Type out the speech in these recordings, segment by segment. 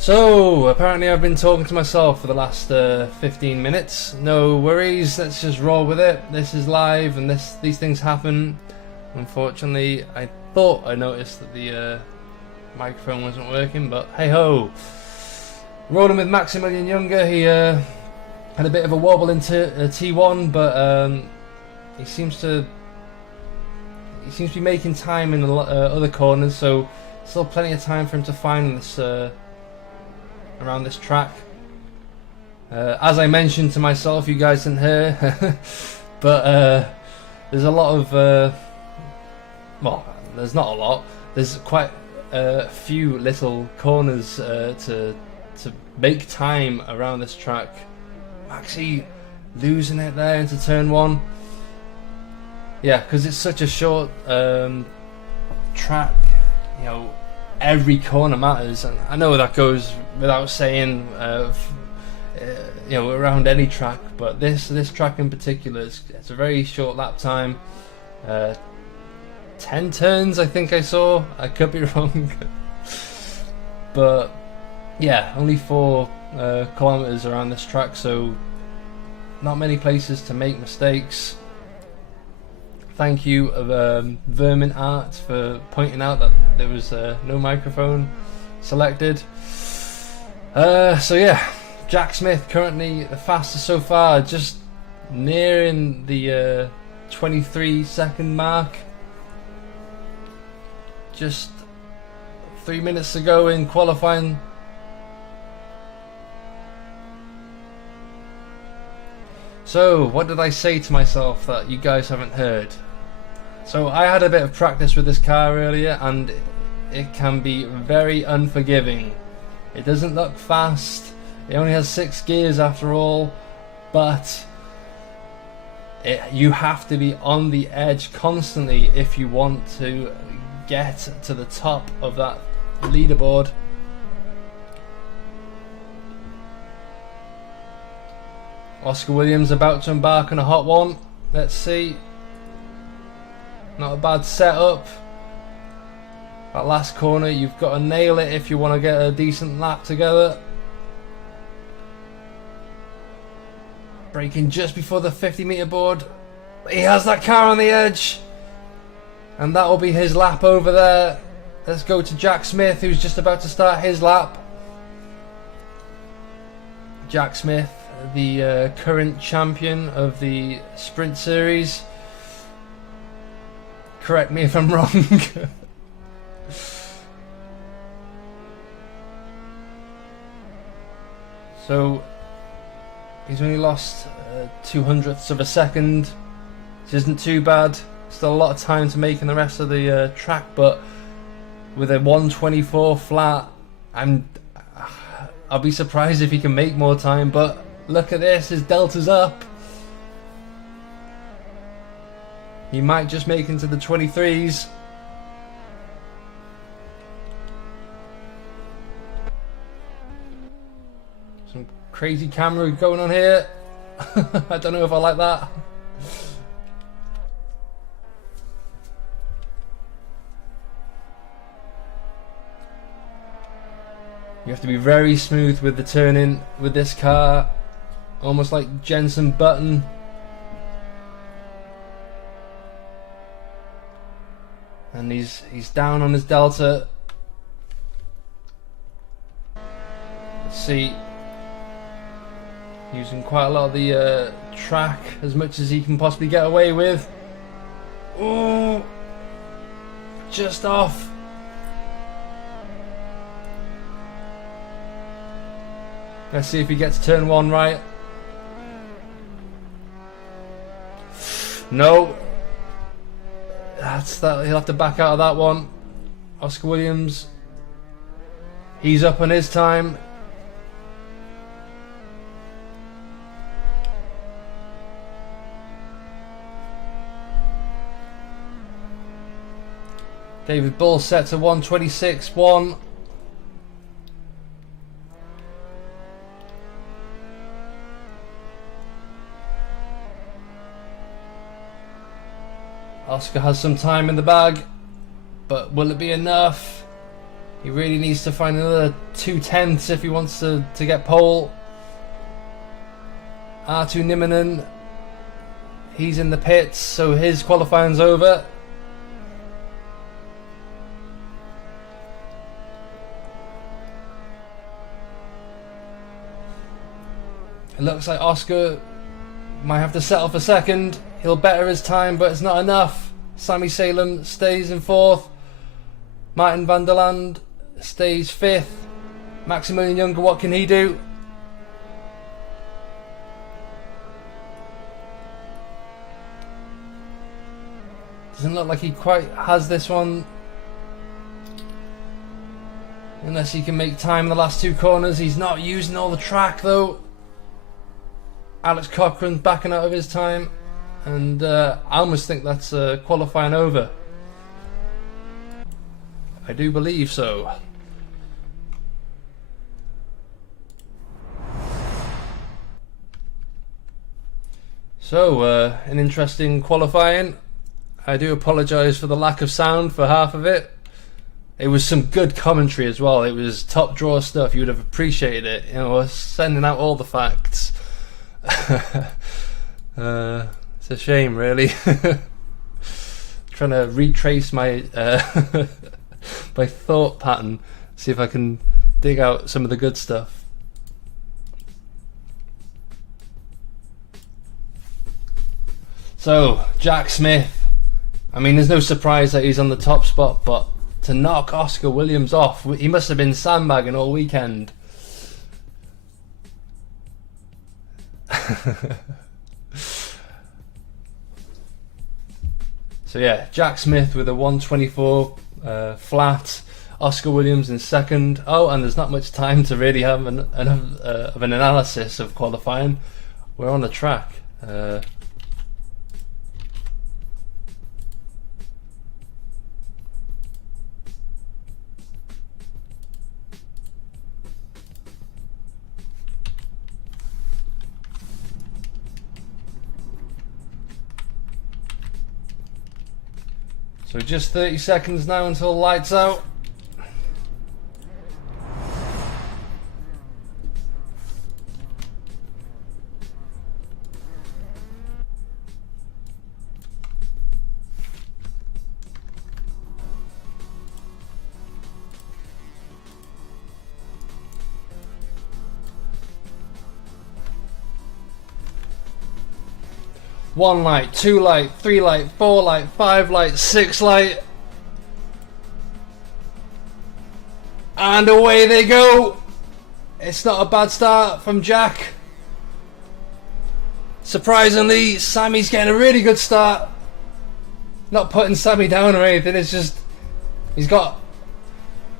So, apparently I've been talking to myself for the last 15 minutes. No worries, let's just roll with it. This is live and these things happen. Unfortunately, I thought I noticed that the microphone wasn't working, but hey ho. Rolling with Maximilian Younger, he had a bit of a wobble into T1, but he seems to be making time in the other corners, so still plenty of time for him to find this around this track. As I mentioned to myself, you guys didn't hear, but there's a lot of well, there's not a lot. There's quite a few little corners to make time around this track. Maxi losing it there into turn one. Yeah, because it's such a short track, you know, every corner matters, and I know that goes without saying, you know, around any track, but this track in particular, it's a very short lap time. 10 turns, I think I saw. I could be wrong, but yeah, only 4 kilometers around this track, so not many places to make mistakes. Thank you, Vermin Art, for pointing out that there was no microphone selected. So yeah, Jack Smith currently the fastest so far, just nearing the 23-second mark. Just 3 minutes ago in qualifying. So, what did I say to myself that you guys haven't heard? So, I had a bit of practice with this car earlier, and it can be very unforgiving. It doesn't look fast, it only has 6 gears after all, but you have to be on the edge constantly if you want to get to the top of that leaderboard. Oscar Williams about to embark on a hot one. Let's see. Not a bad setup. That last corner, you've got to nail it if you want to get a decent lap together. Braking just before the 50-meter board. He has that car on the edge. And that will be his lap over there. Let's go to Jack Smith, who's just about to start his lap. Jack Smith, the current champion of the Sprint Series. Correct me if I'm wrong. So he's only lost 200ths of a second, which isn't too bad. Still a lot of time to make in the rest of the track, but with a 124 flat, I'll be surprised if he can make more time. But look at this, his delta's up. He might just make into the 23s. Some crazy camera going on here. I don't know if I like that. You have to be very smooth with the turning with this car, almost like Jensen Button. And he's down on his delta. Let's see, using quite a lot of the track as much as he can possibly get away with. Oh, just off. Let's see if he gets turn 1 right. No. That's that. He'll have to back out of that one. Oscar Williams. He's up on his time. David Bull set to 126.1. Oscar has some time in the bag, but will it be enough? He really needs to find another 2/10 if he wants to get pole. Artu Niminen, he's in the pits, so his qualifying's over. It looks like Oscar might have to settle for second. He'll better his time, but it's not enough. Sammy Salem stays in fourth. Martin van der Land stays fifth. Maximilian Younger, what can he do? Doesn't look like he quite has this one. Unless he can make time in the last two corners. He's not using all the track though. Alex Cochrane's backing out of his time. And I almost think that's qualifying over. I do believe so. So, an interesting qualifying. I do apologise for the lack of sound for half of it. It was some good commentary as well. It was top drawer stuff. You would have appreciated it. You know, sending out all the facts. It's a shame, really. Trying to retrace my my thought pattern, see if I can dig out some of the good stuff. So, Jack Smith, I mean, there's no surprise that he's on the top spot, but to knock Oscar Williams off, he must have been sandbagging all weekend. So yeah, Jack Smith with a 124 flat, Oscar Williams in second. Oh, and there's not much time to really have an analysis of qualifying. We're on the track. So just 30 seconds now until lights out. One light, two light, three light, four light, five light, six light. And away they go. It's not a bad start from Jack. Surprisingly, Sammy's getting a really good start. Not putting Sammy down or anything, it's just he's got,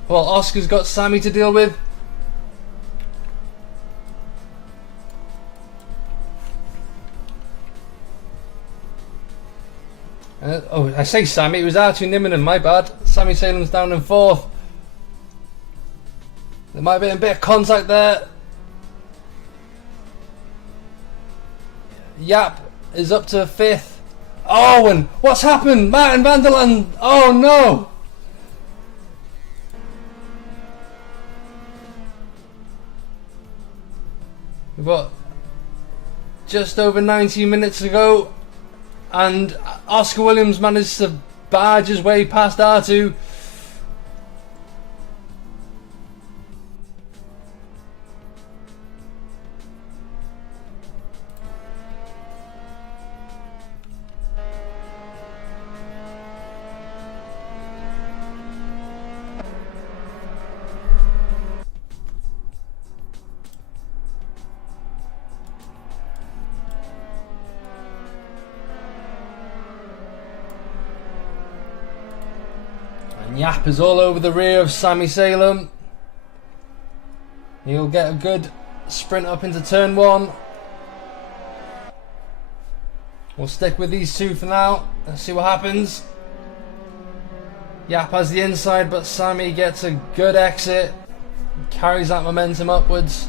well, Oscar's got Sammy to deal with. Oh, I say Sammy, it was Artu Niminen, my bad. Sammy Salem's down in fourth. There might have been a bit of contact there. Yap is up to fifth. Oh, and what's happened? Martin van der Land. Oh no! We've got just over 90 minutes to go. And Oscar Williams managed to barge his way past R2. Yap is all over the rear of Sammy Salem. He'll get a good sprint up into turn one. We'll stick with these two for now. Let's see what happens. Yap has the inside, but Sammy gets a good exit. Carries that momentum upwards.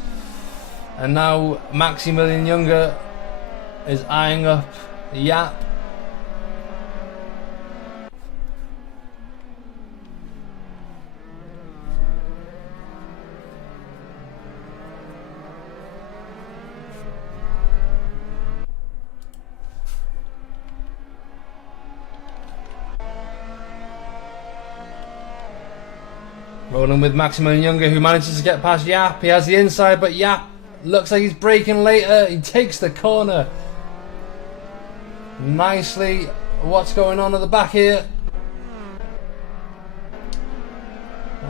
And now Maximilian Younger is eyeing up Yap. Rolling with Maximilian Younger, who manages to get past Yap. He has the inside, but Yap looks like he's braking later. He takes the corner nicely. What's going on at the back here?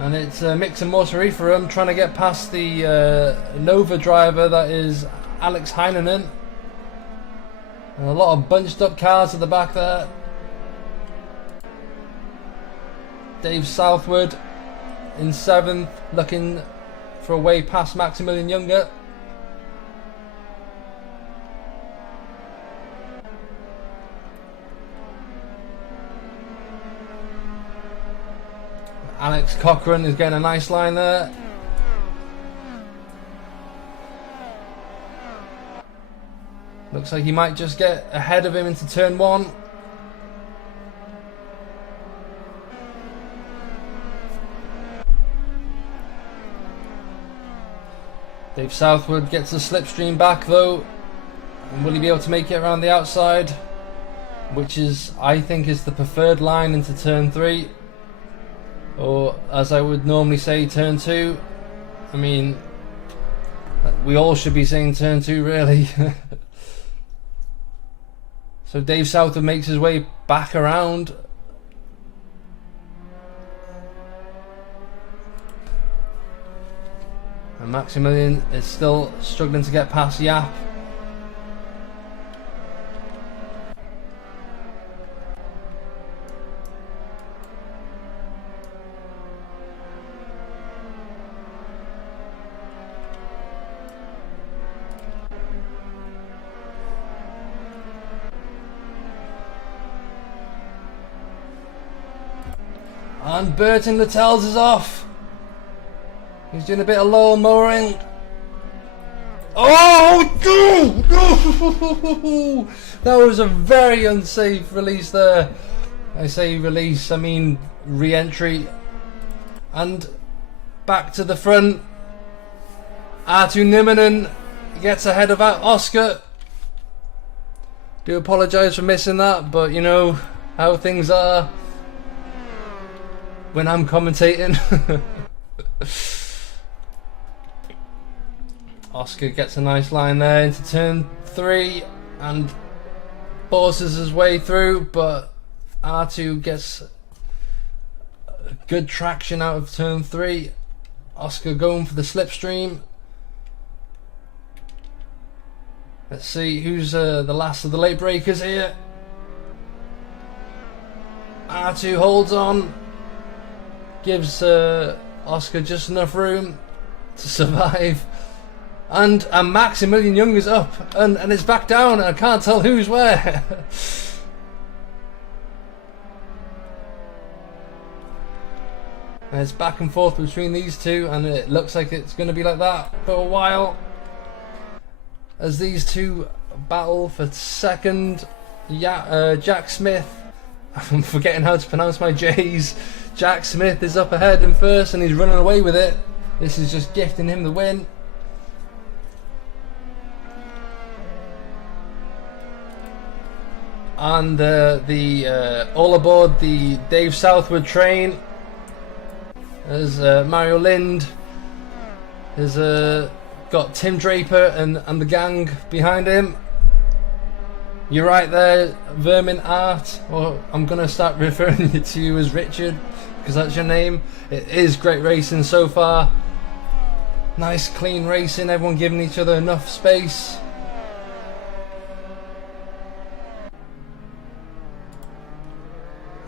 And it's Mix and Morsery for him, trying to get past the Nova driver that is Alex Heinonen. And a lot of bunched up cars at the back there. Dave Southwood in 7th, looking for a way past Maximilian Younger. Alex Cochran is getting a nice line there. Looks like he might just get ahead of him into turn 1. Dave Southwood gets the slipstream back though. And will he be able to make it around the outside? Which is, I think, is the preferred line into turn 3. Or, as I would normally say, turn 2. I mean, we all should be saying turn 2, really. So Dave Southwood makes his way back around. And Maximilian is still struggling to get past Yap. And Burton Littels is off. He's doing a bit of lawn mowing. Oh! No! That was a very unsafe release there. I say release, I mean re-entry. And back to the front. Artu Nimmonen gets ahead of Oscar. Do apologise for missing that, but you know how things are when I'm commentating. Oscar gets a nice line there into turn 3 and forces his way through, but R2 gets good traction out of turn 3. Oscar going for the slipstream. Let's see who's the last of the late breakers here. R2 holds on, gives Oscar just enough room to survive. And Maximilian Young is up and it's back down and I can't tell who's where. And it's back and forth between these two and it looks like it's going to be like that for a while. As these two battle for second. Jack Smith, I'm forgetting how to pronounce my J's. Jack Smith is up ahead in first and he's running away with it. This is just gifting him the win. And all aboard the Dave Southwood train as Mario Lind has got Tim Draper and the gang behind him. You're right there, Vermin Art, or I'm going to start referring to you as Richard because that's your name. It is great racing so far. Nice clean racing, everyone giving each other enough space.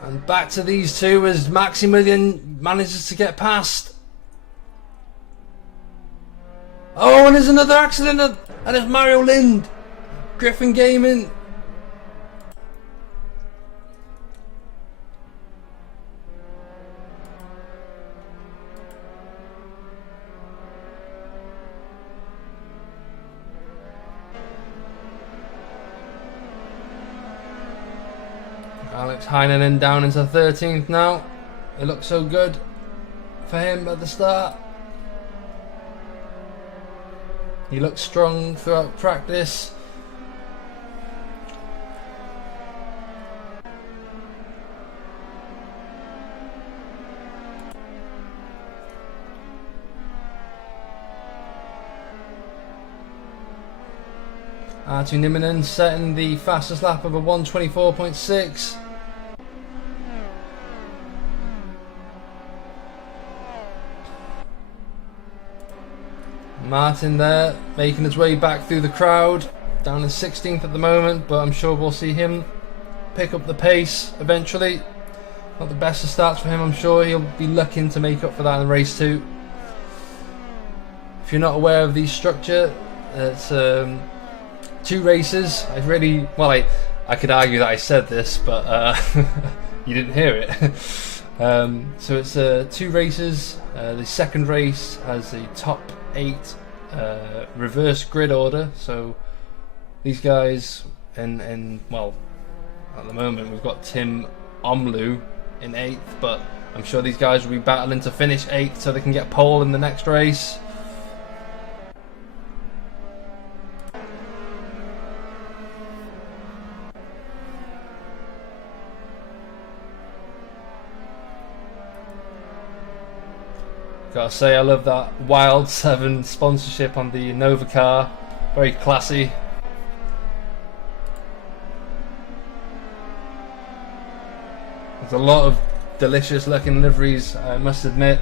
And back to these two as Maximilian manages to get past. Oh, and there's another accident and it's Mario Lind. Griffin Gaming. Alex Heinonen down into 13th now. It looks so good for him at the start. He looks strong throughout practice. Artu Niminen setting the fastest lap of a 1:24.6. Martin there, making his way back through the crowd, down in 16th at the moment, but I'm sure we'll see him pick up the pace eventually. Not the best of starts for him, I'm sure he'll be looking to make up for that in race 2. If you're not aware of the structure, it's 2 races. I could argue that I said this, but you didn't hear it. So it's 2 races. The second race has the top 8 reverse grid order. So these guys, well, at the moment we've got Tim Omlu in 8th, but I'm sure these guys will be battling to finish 8th so they can get pole in the next race. Gotta say, I love that Wild 7 sponsorship on the Nova car. Very classy. There's a lot of delicious looking liveries, I must admit.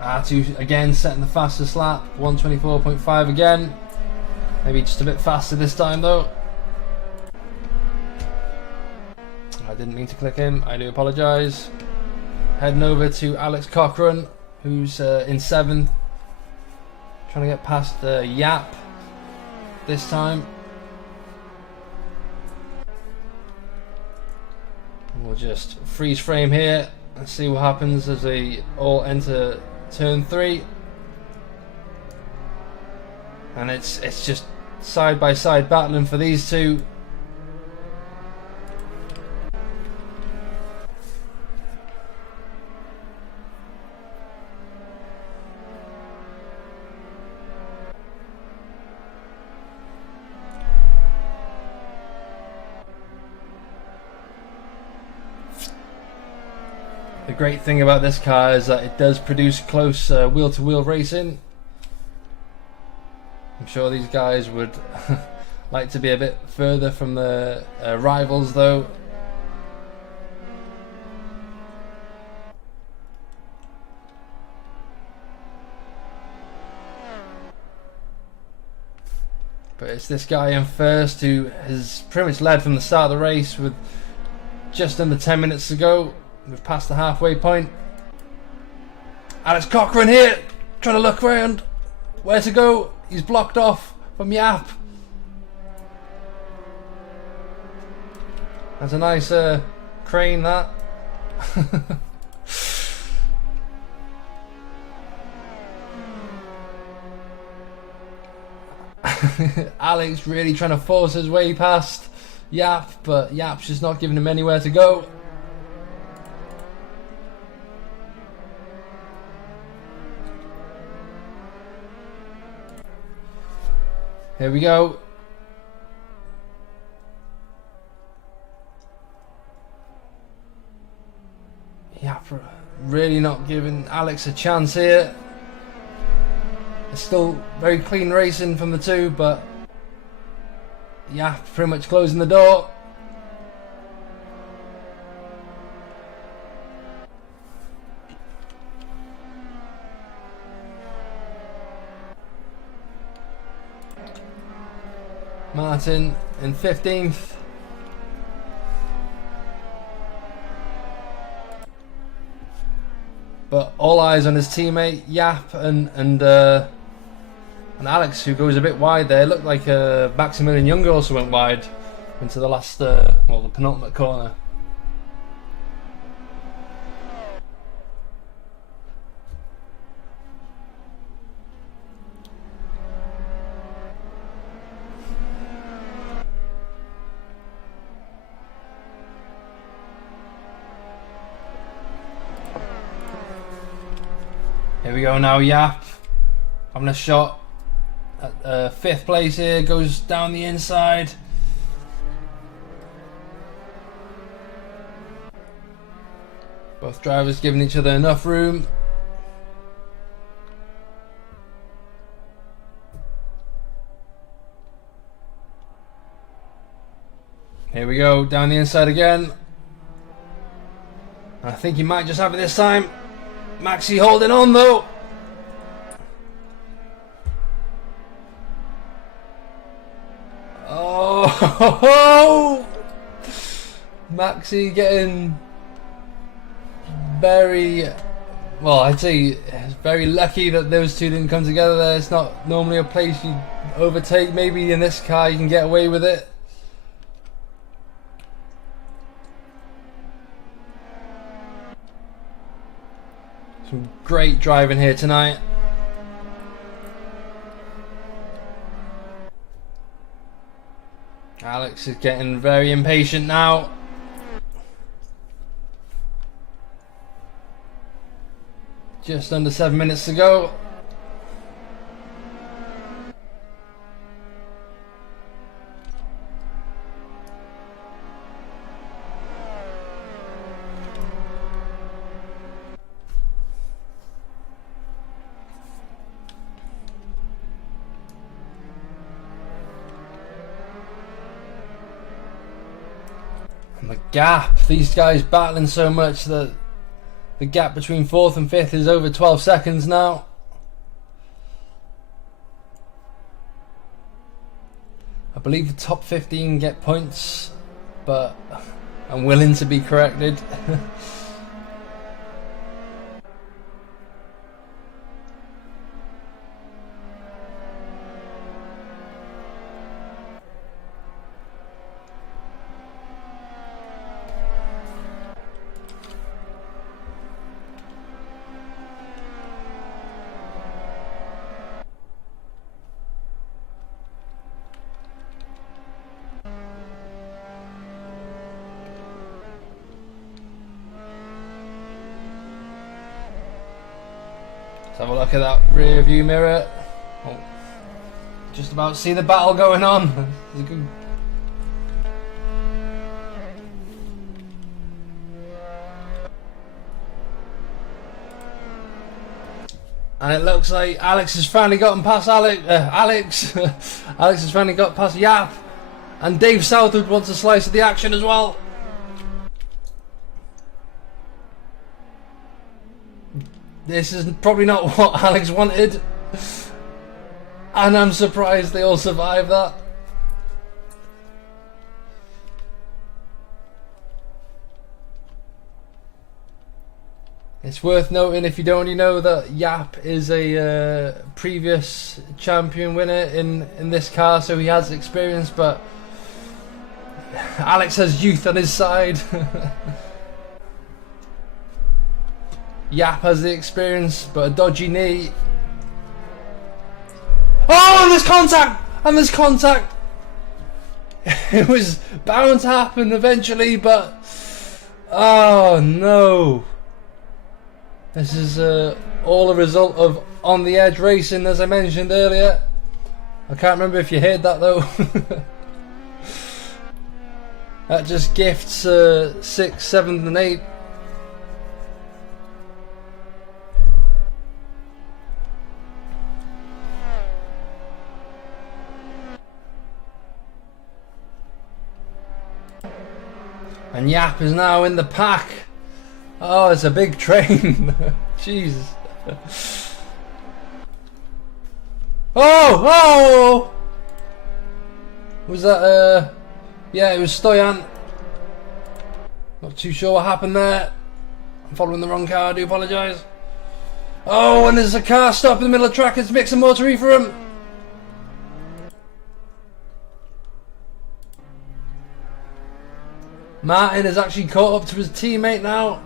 R2 again setting the fastest lap, 1:24.5 again. Maybe just a bit faster this time though. I didn't mean to click him, I do apologise. Heading over to Alex Cochrane, who's in 7th. Trying to get past Yap this time. We'll just freeze frame here and see what happens as they all enter turn 3. And it's just side by side battling for these two. The great thing about this car is that it does produce close wheel-to-wheel racing. I'm sure these guys would like to be a bit further from the rivals though. But it's this guy in first who has pretty much led from the start of the race with just under 10 minutes to go. We've passed the halfway point. Alex Cochrane here, trying to look around. Where to go? He's blocked off from Yap. That's a nice crane, that. Alex really trying to force his way past Yap, but Yap's just not giving him anywhere to go. Here we go. Yap really not giving Alex a chance here. It's still very clean racing from the two, but Yap pretty much closing the door. Martin in 15th. But all eyes on his teammate Yap and Alex, who goes a bit wide there. Looked like Maximilian Younger also went wide into the last, the penultimate corner. Here we go now, Yap having a shot at 5th place here, goes down the inside. Both drivers giving each other enough room. Here we go, down the inside again. I think he might just have it this time. Maxi holding on though. Oh, Maxi getting very, well, I'd say very lucky that those two didn't come together there. It's not normally a place you overtake. Maybe in this car you can get away with it. Some great driving here tonight. Alex is getting very impatient now. Just under 7 minutes to go. The gap, these guys battling so much that the gap between 4th and 5th is over 12 seconds now. I believe the top 15 get points, but I'm willing to be corrected. Let's have a look at that rear view mirror. Oh, just about see the battle going on. And it looks like Alex has finally gotten past Alex. Alex has finally got past Yap. And Dave Southwood wants a slice of the action as well. This is probably not what Alex wanted. And I'm surprised they all survived that. It's worth noting, if you don't already know, that Yap is a previous champion winner in this car, so he has experience, but Alex has youth on his side. Yap has the experience, but a dodgy knee. Oh, and there's contact! And there's contact! It was bound to happen eventually, but oh no. This is all a result of on the edge racing, as I mentioned earlier. I can't remember if you heard that though. That just gifts 6th, 7th and 8th. And Yap is now in the pack. Oh, it's a big train. Jesus. Oh! Was that, yeah, it was Stoyan. Not too sure what happened there. I'm following the wrong car, I do apologise. Oh, and there's a car stop in the middle of the track. It's mixing motor for him. Martin has actually caught up to his teammate now.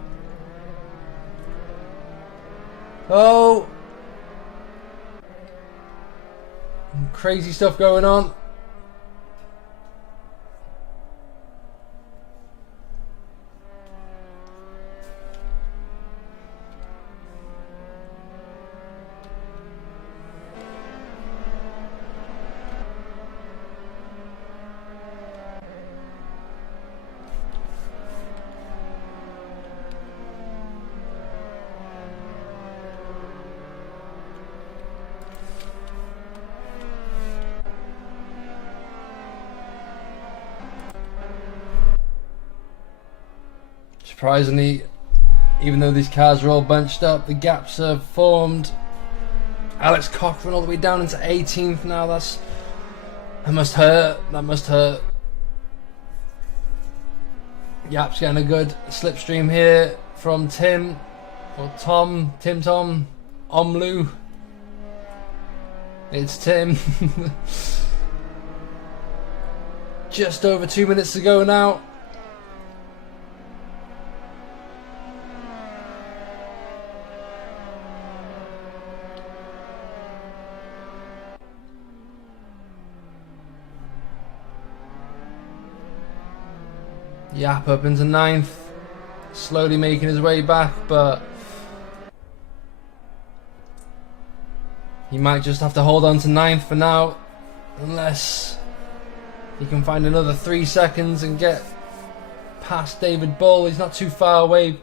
Oh. Crazy stuff going on. Surprisingly, even though these cars are all bunched up, the gaps have formed. Alex Cochran all the way down into 18th now. That must hurt. That must hurt. Yap's getting a good slipstream here from Tim Tom Omlu. It's Tim. Just over 2 minutes to go now. Yap up into 9th, slowly making his way back, but he might just have to hold on to 9th for now, unless he can find another 3 seconds and get past David Bull. He's not too far away.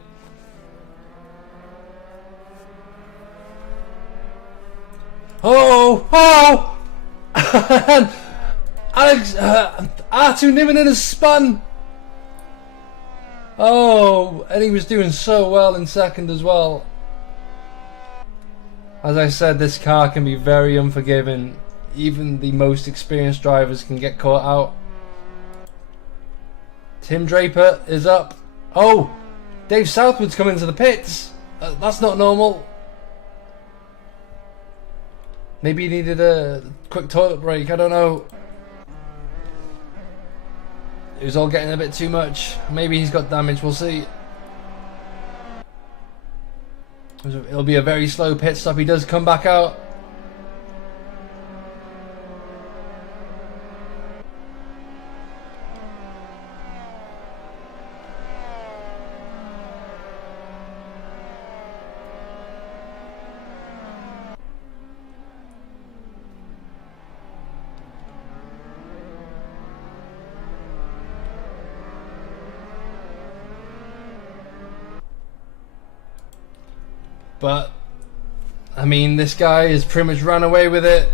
Oh! Alex, R2 Niminen has spun. Oh, and he was doing so well in second as well. As I said, this car can be very unforgiving. Even the most experienced drivers can get caught out. Tim Draper is up. Oh, Dave Southwood's coming to the pits. That's not normal. Maybe he needed a quick toilet break, I don't know. It was all getting a bit too much. Maybe he's got damage, we'll see. It'll be a very slow pit stop. He does come back out. But, I mean, this guy has pretty much run away with it.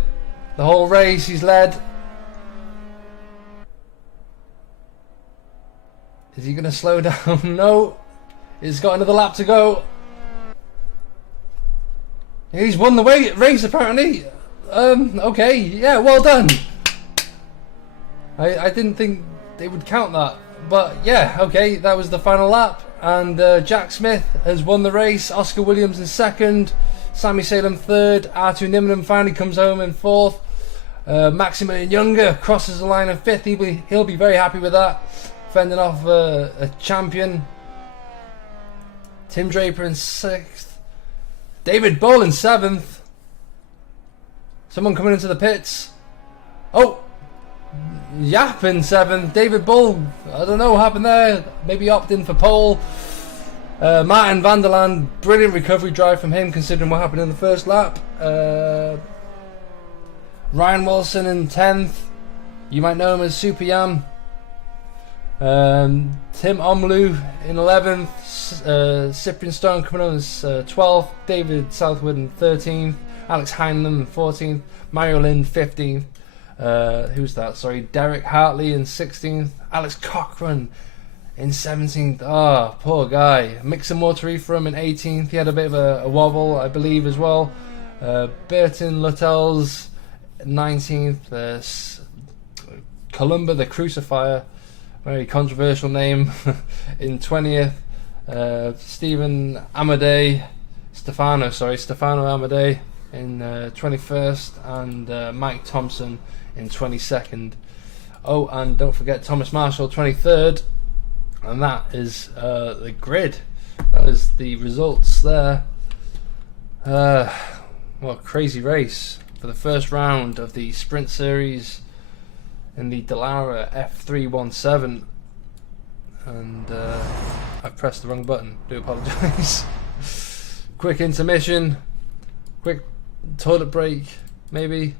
The whole race he's led. Is he going to slow down? No. He's got another lap to go. He's won the race apparently. Okay, yeah, well done. I didn't think they would count that. But yeah, okay, that was the final lap. And Jack Smith has won the race. Oscar Williams in second. Sammy Salem third. R2 Niminen finally comes home in fourth. Maximilian Younger crosses the line in fifth. He'll be very happy with that. Fending off a champion. Tim Draper in sixth. David Bull in seventh. Someone coming into the pits. Oh! Yap in seventh. David Bull, I don't know what happened there. Maybe opted in for pole. Martin van der Land, brilliant recovery drive from him considering what happened in the first lap. Ryan Wilson in 10th. You might know him as Super Yam. Tim Omlu in 11th. Cyprian Stone coming on as 12th. David Southwood in 13th. Alex Heinlein in 14th. Mario Lind 15th. Who's that? Sorry, Derek Hartley in 16th. Alex Cochran in 17th. Oh, poor guy. Mixer Mortari for him in 18th. He had a bit of a wobble, I believe, as well. Bertin Luttels 19th. Columba the Crucifier, very controversial name, in 20th. Stefano Amadei in 21st. And Mike Thompson in 22nd. Oh, and don't forget Thomas Marshall 23rd. And that is the grid. That is the results there. What a crazy race for the first round of the Sprint Series in the Dallara F317. And I've pressed the wrong button. Do apologise. Quick intermission. Quick toilet break, maybe.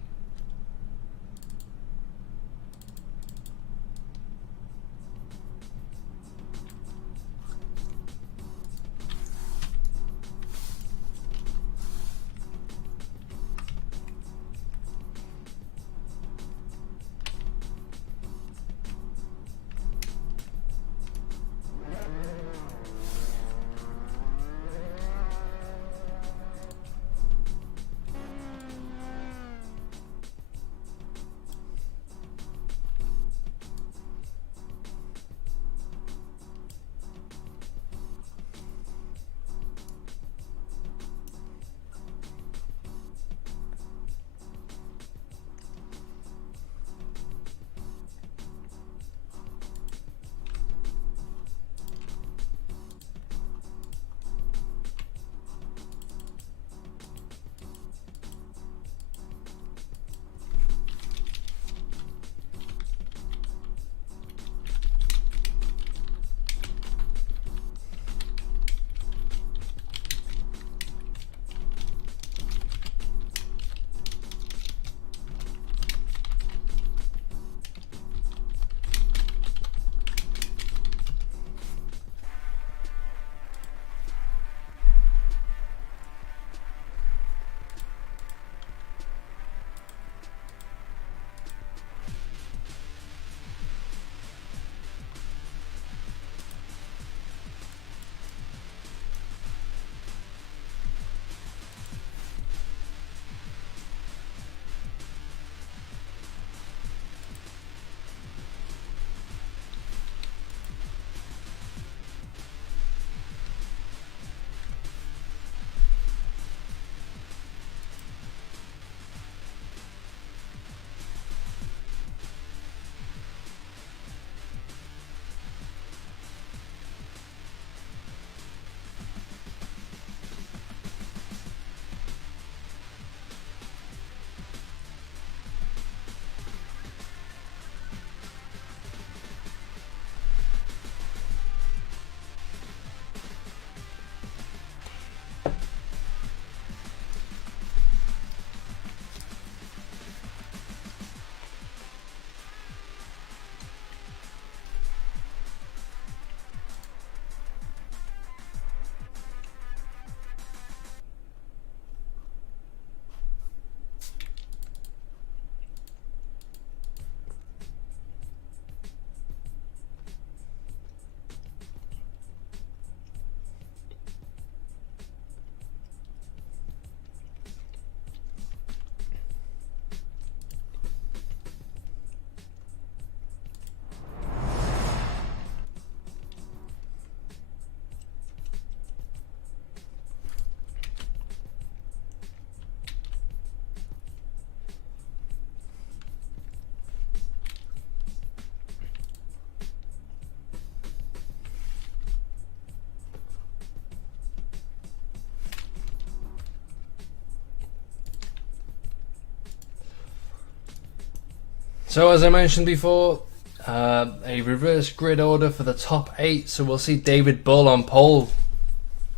So as I mentioned before, a reverse grid order for the top 8. So we'll see David Bull on pole.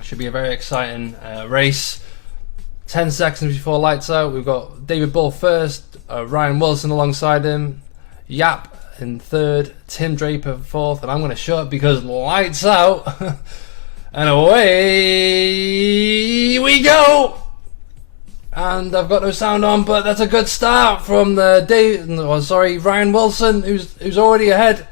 Should be a very exciting race. 10 seconds before lights out, we've got David Bull first, Ryan Wilson alongside him, Yap in third, Tim Draper fourth, and I'm going to shut because lights out. And away we go! And I've got no sound on, but that's a good start from Ryan Wilson, who's already ahead.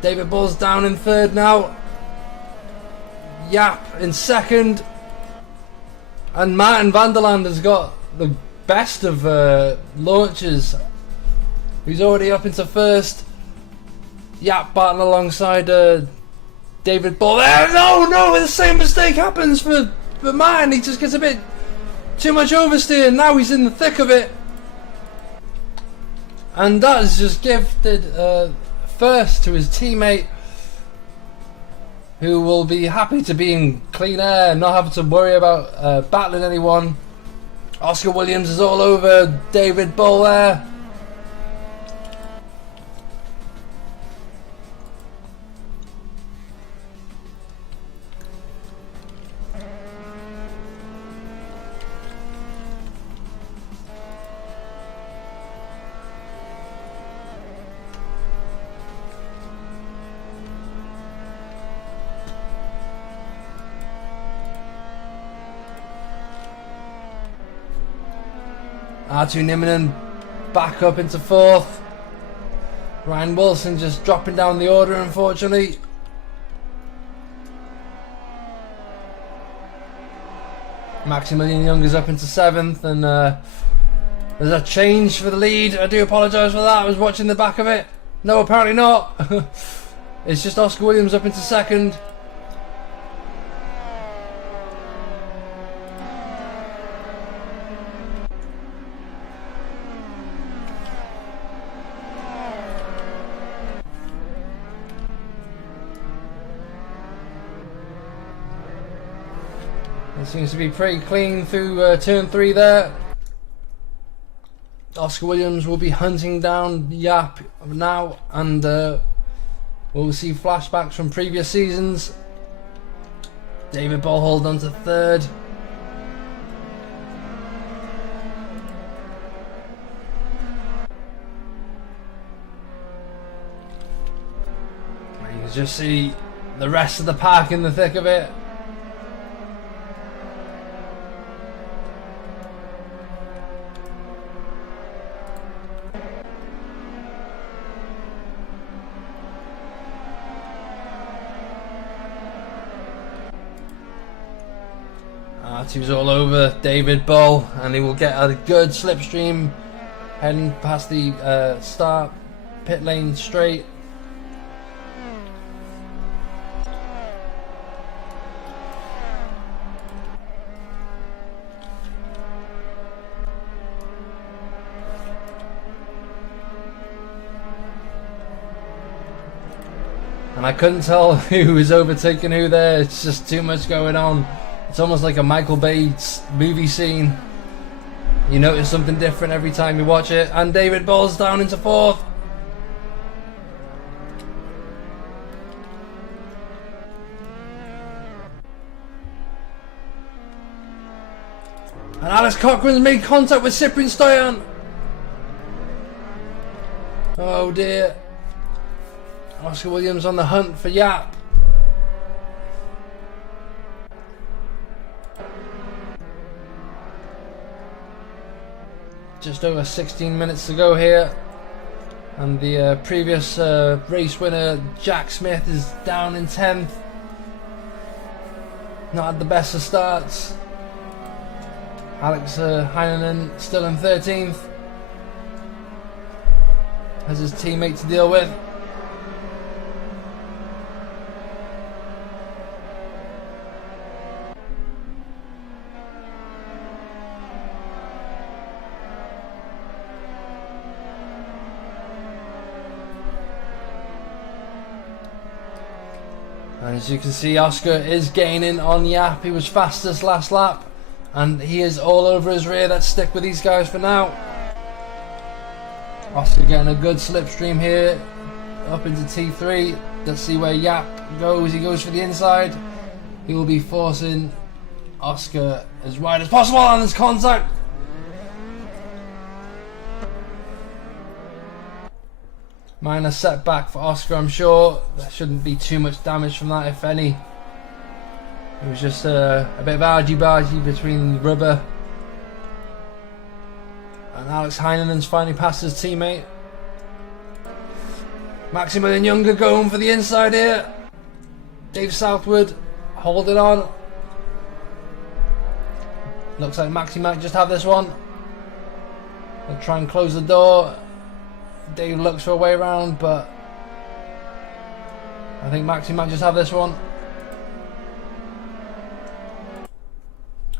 David Bull's down in third now. Yap in second. And Martin van der Land has got the best of launches. He's already up into first. Yap battling alongside David Bull. No, the same mistake happens for Martin. He just gets a bit too much oversteer. Now he's in the thick of it. And that is just gifted first to his teammate, who will be happy to be in clean air and not have to worry about battling anyone. Oscar Williams is all over David Bull there. Artu Niminen back up into fourth. Ryan Wilson just dropping down the order, unfortunately. Maximilian Young is up into seventh, and there's a change for the lead. I do apologise for that. I was watching the back of it. No, apparently not. It's just Oscar Williams up into second. It seems to be pretty clean through turn 3 there. Oscar Williams will be hunting down Yap now, and we'll see flashbacks from previous seasons. David Bull hold on to third. You can just see the rest of the pack in the thick of it. Artu's all over David Bull, and he will get a good slipstream heading past the start pit lane straight. And I couldn't tell who was overtaking who there. It's just too much going on. It's almost like a Michael Bay movie scene. You notice something different every time you watch it. And David Bull's down into fourth. And Alex Cochran's made contact with Cyprian Stoyan. Oh dear. Oscar Williams on the hunt for Yap. Just over 16 minutes to go here, and the previous race winner Jack Smith is down in 10th. Not had the best of starts. Alex Heinonen still in 13th. Has his teammate to deal with. And as you can see, Oscar is gaining on Yap. He was fastest last lap. And he is all over his rear. Let's stick with these guys for now. Oscar getting a good slipstream here. Up into T3. Let's see where Yap goes. He goes for the inside. He will be forcing Oscar as wide as possible, and there's contact. Minor setback for Oscar, I'm sure. There shouldn't be too much damage from that, if any. It was just a bit of argy-bargy between the rubber. And Alex Heinenen's finally passed his teammate. Maximilian Younger going for the inside here. Dave Southwood holding on. Looks like Maxi might just have this one. They'll try and close the door. Dave looks for a way around, but I think Maxi might just have this one.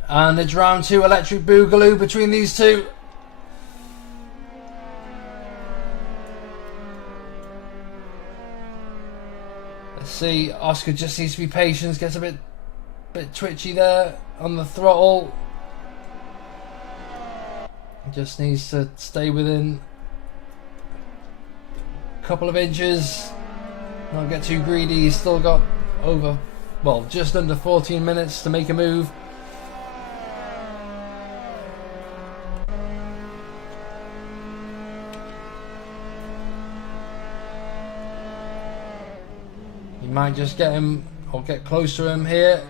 And it's round 2, electric boogaloo between these two. Let's see, Oscar just needs to be patient, gets a bit twitchy there on the throttle. Just needs to stay within a couple of inches, not get too greedy. He's still got just under 14 minutes to make a move. You might just get him or get close to him here.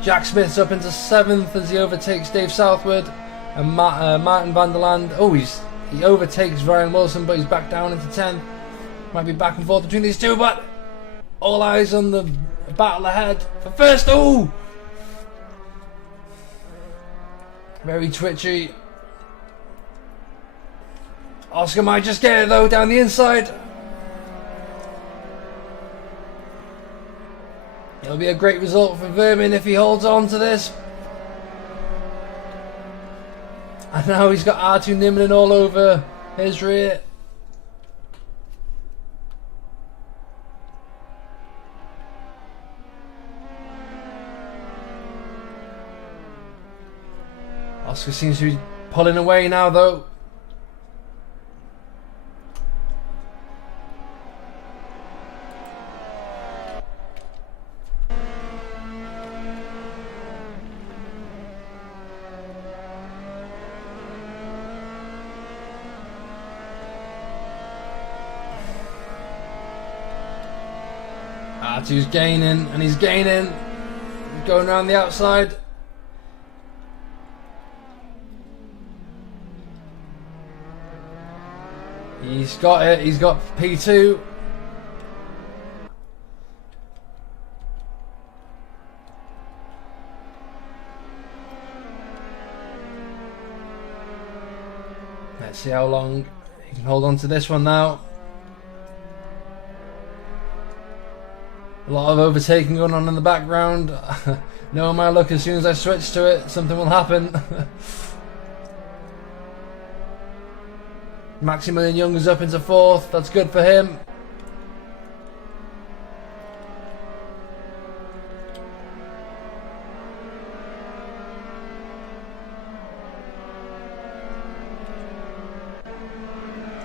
Jack Smith's up into 7th as he overtakes Dave Southwood, and Martin van der Land. Oh, he overtakes Ryan Wilson, but he's back down into 10th. Might be back and forth between these two, but all eyes on the battle ahead for first. Oh, very twitchy. Oscar might just get it though down the inside. It'll be a great result for Vermin if he holds on to this. And now he's got R2 Nimmin all over his rear. Oscar seems to be pulling away now though. R2's gaining, and he's gaining. He's going around the outside. He's got it, he's got P2. Let's see how long he can hold on to this one now. A lot of overtaking going on in the background. Knowing my luck, as soon as I switch to it, something will happen. Maximilian Young is up into 4th. That's good for him.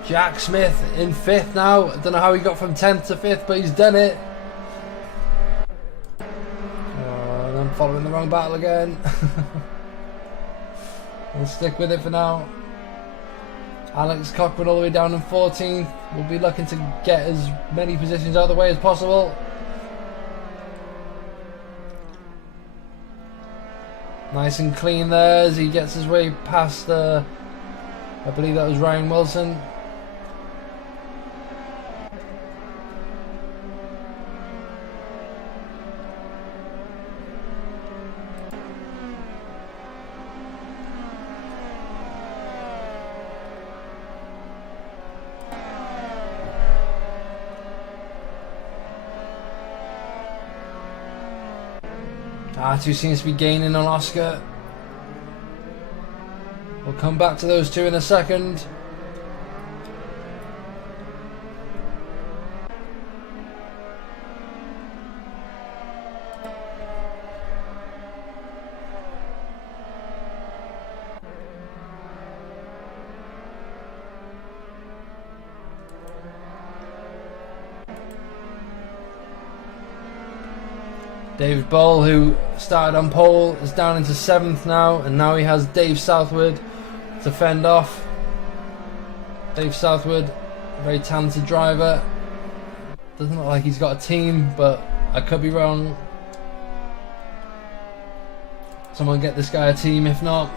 Jack Smith in 5th now. I don't know how he got from 10th to 5th, but he's done it. I'm following the wrong battle again. We'll stick with it for now. Alex Cochran all the way down in 14th. We'll be looking to get as many positions out of the way as possible. Nice and clean there as he gets his way past I believe that was Ryan Wilson. R2 seems to be gaining on Oscar. We'll come back to those two in a second. David Bull, who started on pole, is down into 7th now, and now he has Dave Southwood to fend off. Dave Southwood, a very talented driver. Doesn't look like he's got a team, but I could be wrong. Someone get this guy a team, if not.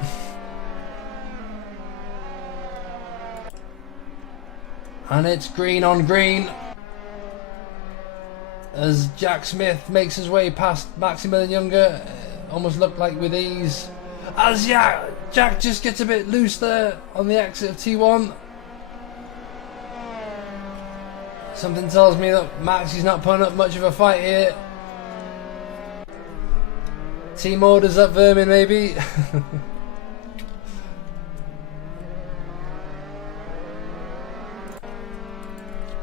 And it's green on green as Jack Smith makes his way past Maximilian Younger. Almost looked like with ease. As Jack just gets a bit loose there on the exit of T1. Something tells me that Maxi's not putting up much of a fight here. Team orders up Vermin, maybe.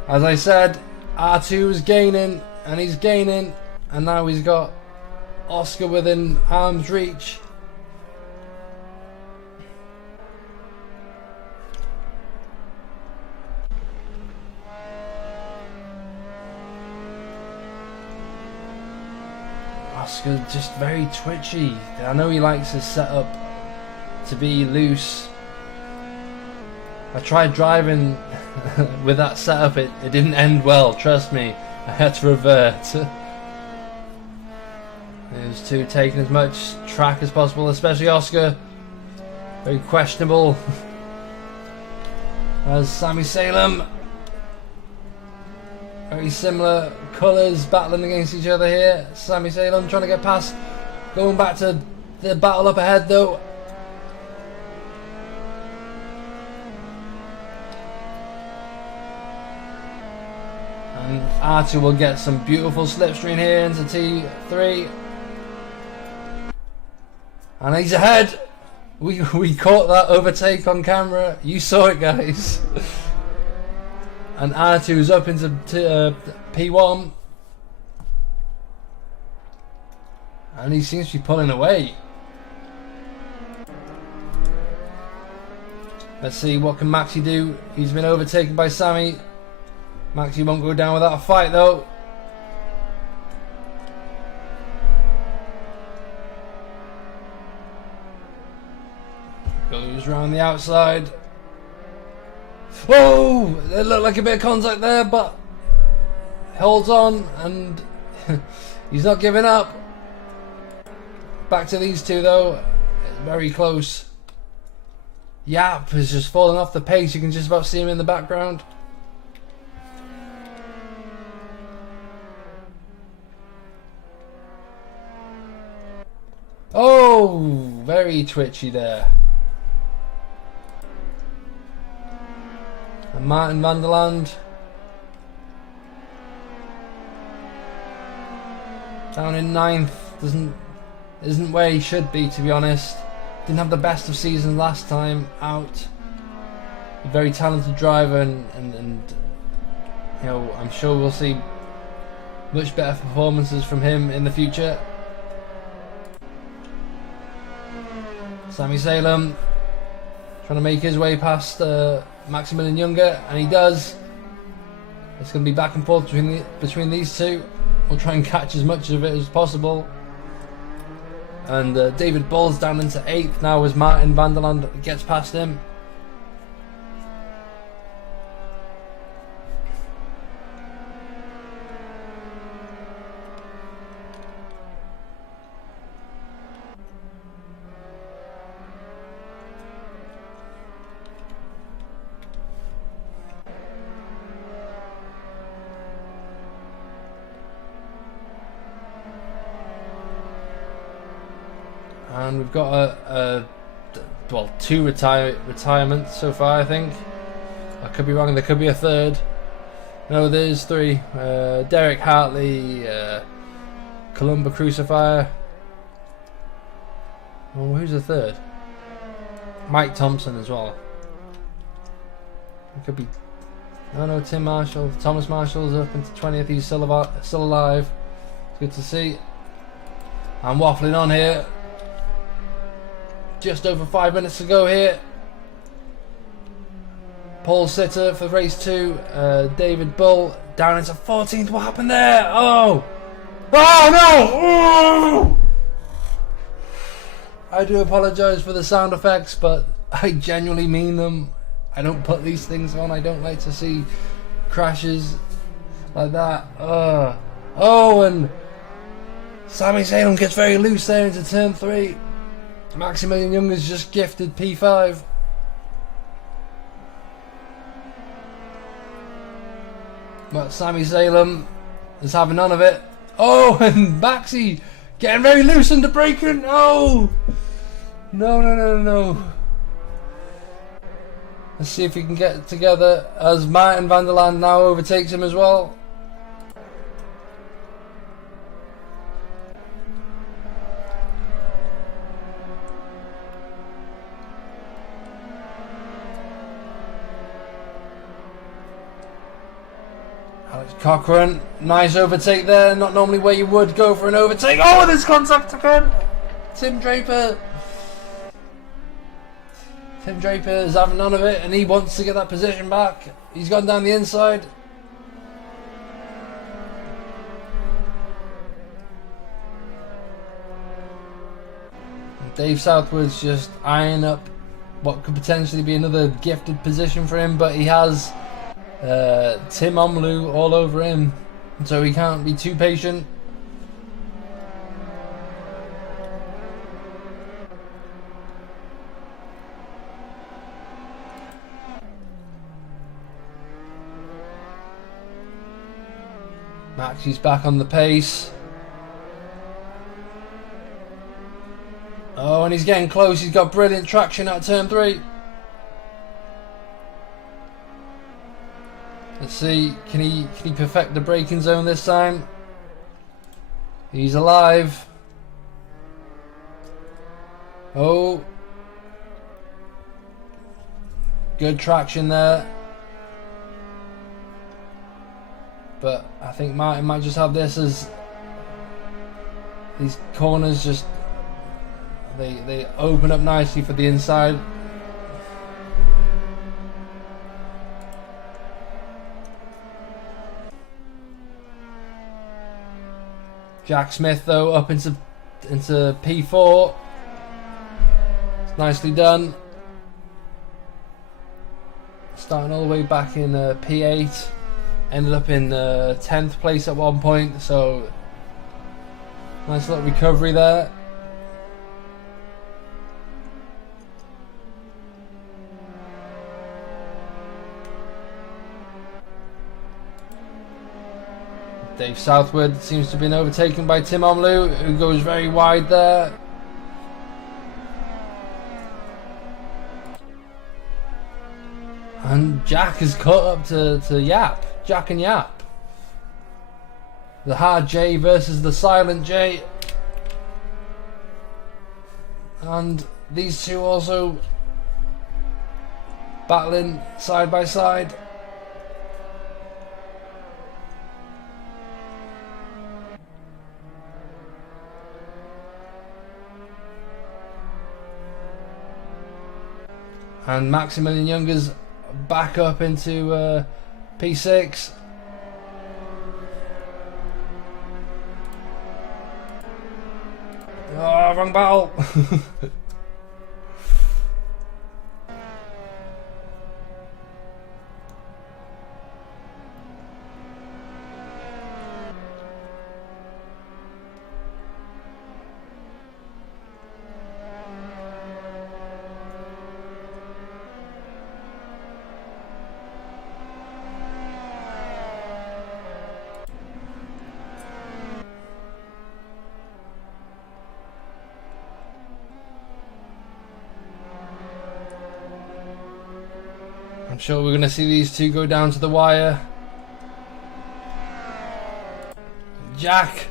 As I said, R2 is gaining, and he's gaining, and now he's got Oscar within arm's reach. Oscar just very twitchy. I know he likes his setup to be loose. I tried driving with that setup, it didn't end well, trust me. I had to revert. Those two taking as much track as possible, especially Oscar. Very questionable. As Sammy Salem. Very similar colours battling against each other here. Sammy Salem trying to get past. Going back to the battle up ahead though. And Archer will get some beautiful slipstream here into T3. And he's ahead. We caught that overtake on camera. You saw it, guys. And R2's up into P1. And he seems to be pulling away. Let's see, what can Maxi do? He's been overtaken by Sammy. Maxi won't go down without a fight though. Goes around the outside. Whoa! It looked like a bit of contact there, but holds on, and he's not giving up. Back to these two though, very close. Yap is just falling off the pace. You can just about see him in the background. Oh, very twitchy there. And Martin van der Land down in 9th, isn't where he should be, to be honest. Didn't have the best of seasons last time out. A very talented driver, and you know, I'm sure we'll see much better performances from him in the future. Sammy Salem trying to make his way past Maximilian Younger, and he does. It's going to be back and forth between these two. We'll try and catch as much of it as possible. And David Bull's down into 8th now as Martin van der Land gets past him. And we've got well, 2 retirements so far, I think. I could be wrong, there could be a third. No, there's 3. Derek Hartley, Columba Crucifier. Oh, who's the third? Mike Thompson as well. It could be... Oh no, Tim Marshall. Thomas Marshall's up into 20th, he's still alive. It's good to see. I'm waffling on here. Just over 5 minutes to go here. Paul Sitter for race 2. David Bull down into 14th. What happened there? Oh! Oh no! I do apologise for the sound effects, but I genuinely mean them. I don't put these things on. I don't like to see crashes like that. Oh, and Sami Zayn gets very loose there into turn 3. Maximilian Young has just gifted P5. But Sami Zayn is having none of it. Oh, and Maxi getting very loose into braking. Oh! No. Let's see if he can get it together as Martin van der Land now overtakes him as well. Alex Cochran, nice overtake there. Not normally where you would go for an overtake. Oh, there's contact again. Tim Draper is having none of it, and he wants to get that position back. He's gone down the inside. And Dave Southwood's just eyeing up what could potentially be another gifted position for him, but he has Tim Omlu all over him, so he can't be too patient. Maxi's back on the pace. Oh, and he's getting close. He's got brilliant traction at turn 3. Let's see, can he perfect the braking zone this time? He's alive. Oh, good traction there. But I think Martin might just have this as these corners just they open up nicely for the inside. Jack Smith though up into P4. It's nicely done. Starting all the way back in P8. Ended up in 10th place at one point, so nice little recovery there. Dave Southwood seems to have been overtaken by Tim Omlu, who goes very wide there. And Jack has caught up to Yap. Jack and Yap. The hard J versus the silent J. And these two also battling side by side. And Maximilian Young is back up into P6. Oh, wrong battle. I'm sure we're going to see these two go down to the wire. Jack,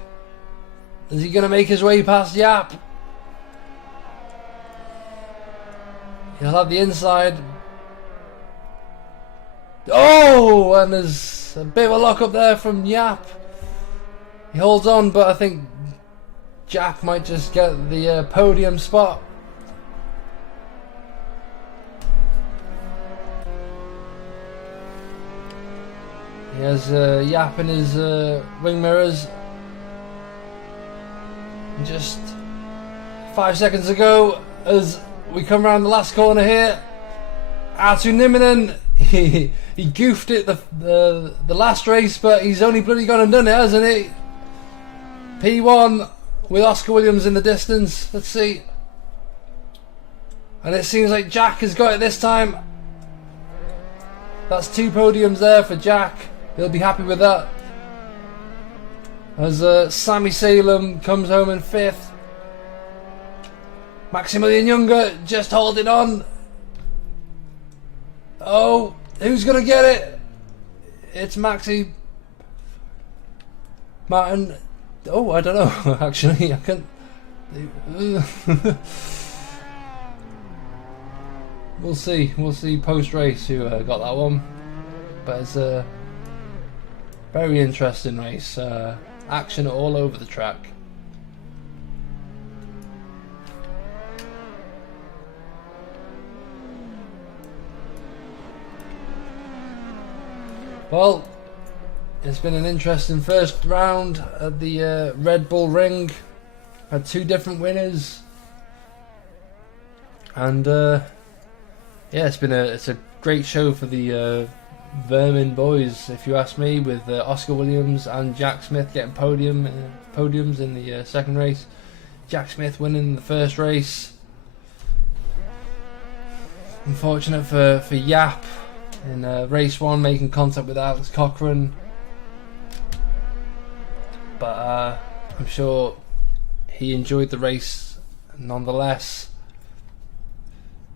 is he going to make his way past Yap? He'll have the inside. Oh, and there's a bit of a lock up there from Yap. He holds on, but I think Jack might just get the podium spot. He has Yap in his wing mirrors. And just 5 seconds ago, as we come around the last corner here, Artu Niminen, he goofed it the last race, but he's only bloody gone and done it, hasn't he? P1 with Oscar Williams in the distance. Let's see. And it seems like Jack has got it this time. That's 2 podiums there for Jack. He'll be happy with that. As Sammy Salem comes home in 5th. Maximilian Younger just holding on. Oh, who's going to get it? It's Maxi. Martin. Oh, I don't know. Actually, I can't. We'll see. We'll see post-race who got that one. But it's a very interesting race. Action all over the track. Well, it's been an interesting first round at the Red Bull Ring. Had 2 different winners, and yeah, it's a great show for the Vermin boys, if you ask me, with Oscar Williams and Jack Smith getting podiums in the second race. Jack Smith winning the first race. Unfortunate for Yap in race 1, making contact with Alex Cochran, but I'm sure he enjoyed the race nonetheless.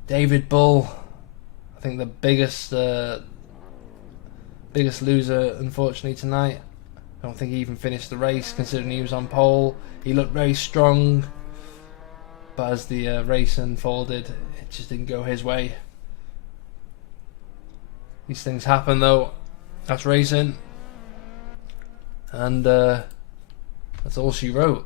David Bull, I think the biggest loser, unfortunately, tonight. I don't think he even finished the race, considering he was on pole. He looked very strong, but as the race unfolded, it just didn't go his way. These things happen, though. That's racing, and that's all she wrote.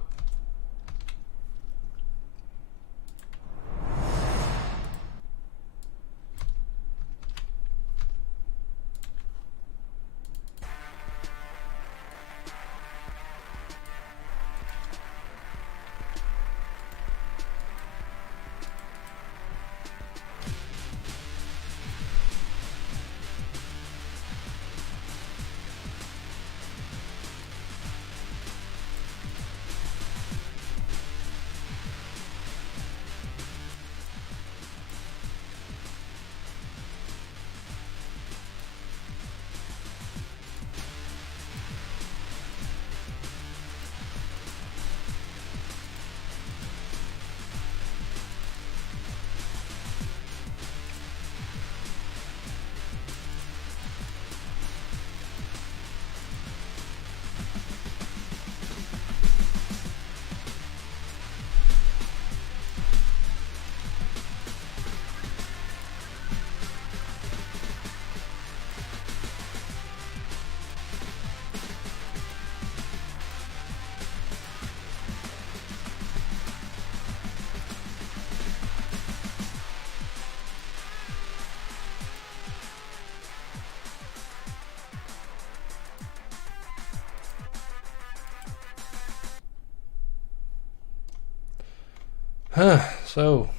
So,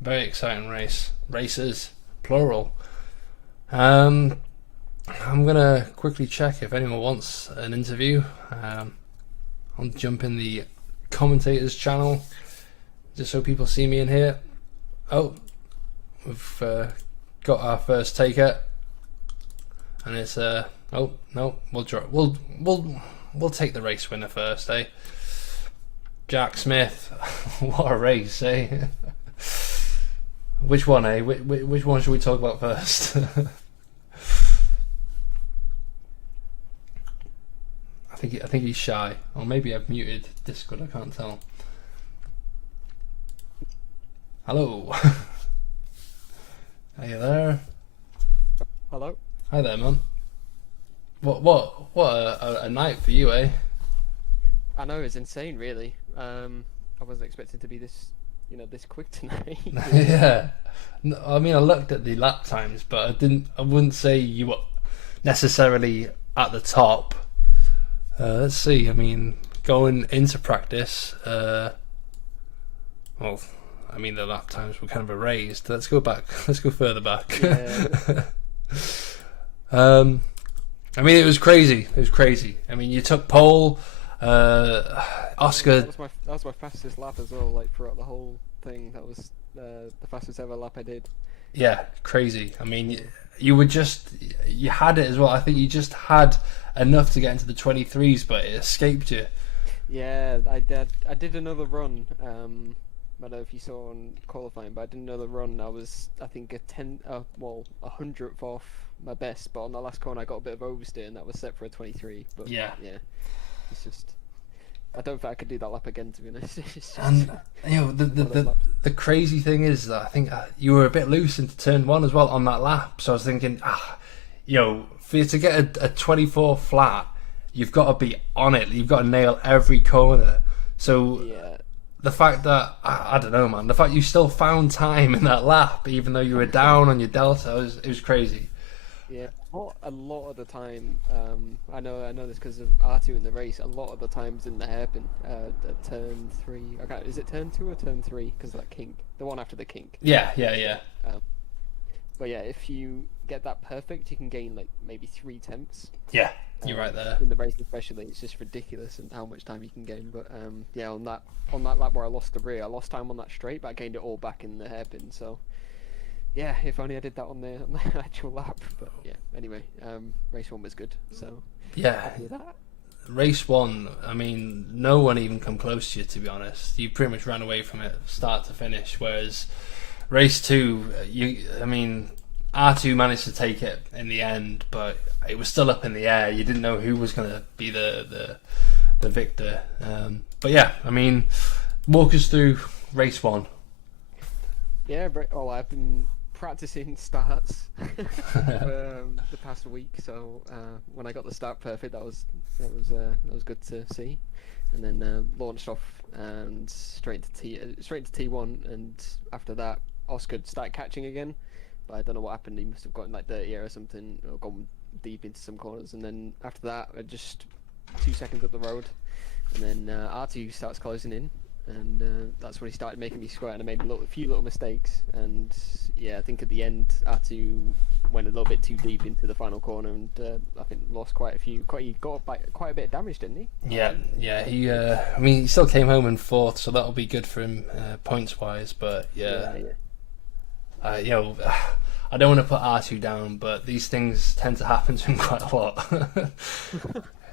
very exciting races, plural. I'm gonna quickly check if anyone wants an interview. I'll jump in the commentators channel just so people see me in here. Oh, we've got our first taker, and it's oh no, we'll take the race winner first, eh? Jack Smith. What a race, eh? Which one, eh? Which one should we talk about first? I think he's shy, or maybe I've muted Discord. I can't tell. Hello. Are you there? Hello. Hi there, man. What a night for you, eh? I know, it's insane, really. I wasn't expecting to be this quick tonight. Yeah. No, I mean, I looked at the lap times, but I wouldn't say you were necessarily at the top. Let's see. I mean, going into practice. Well, I mean, the lap times were kind of erased. Let's go back. Let's go further back. Yeah. I mean, it was crazy. It was crazy. I mean, you took pole. Oscar. That was my fastest lap as well. Like throughout the whole thing, that was the fastest ever lap I did. Yeah, crazy. I mean, you had it as well. I think you just had enough to get into the 23s, but it escaped you. Yeah, I did another run. I don't know if you saw on qualifying, but I did another run. I think a 100th off my best, but on the last corner I got a bit of oversteer, and that was set for a 23. But yeah, it's just, I don't think I could do that lap again, to be honest. It's just, and the crazy thing is that I think you were a bit loose into turn 1 as well on that lap. So I was thinking, for you to get a 24 flat, you've got to be on it. You've got to nail every corner. So yeah. The fact that I don't know, man. The fact you still found time in that lap, even though you were down on your delta, it was crazy. Yeah, a lot of the time, I know this because of R2 in the race. A lot of the times in the hairpin, at turn 3. Okay, is it turn 2 or turn 3? Because of that kink, the one after the kink. Yeah. But yeah, if you get that perfect, you can gain like maybe 3 tenths. Yeah, you're right there. In the race, especially, it's just ridiculous and how much time you can gain. But yeah, on that lap where I lost the rear, I lost time on that straight, but I gained it all back in the hairpin. So yeah, if only I did that on the actual lap. But yeah, anyway, race 1 was good. So yeah, happy with that. Race 1, I mean, no one even come close to you, to be honest. You pretty much ran away from it start to finish, whereas race 2, R2 managed to take it in the end, but it was still up in the air. You didn't know who was going to be the victor. But yeah, I mean, walk us through race 1. Yeah, well, I've been practicing starts the past week, so when I got the start perfect, that was good to see. And then launched off and straight to T1, and after that, Oscar started catching again, but I don't know what happened. He must have gotten like dirty air or something, or gone deep into some corners. And then after that, I just 2 seconds up the road, and then R2 starts closing in, and that's when he started making me sweat, and I made a few little mistakes. And yeah, I think at the end, R2 went a little bit too deep into the final corner, and I think lost he got quite a bit of damage, didn't he? Yeah. He still came home in 4th, so that'll be good for him points wise. But yeah. I don't want to put R2 down, but these things tend to happen to him quite a lot.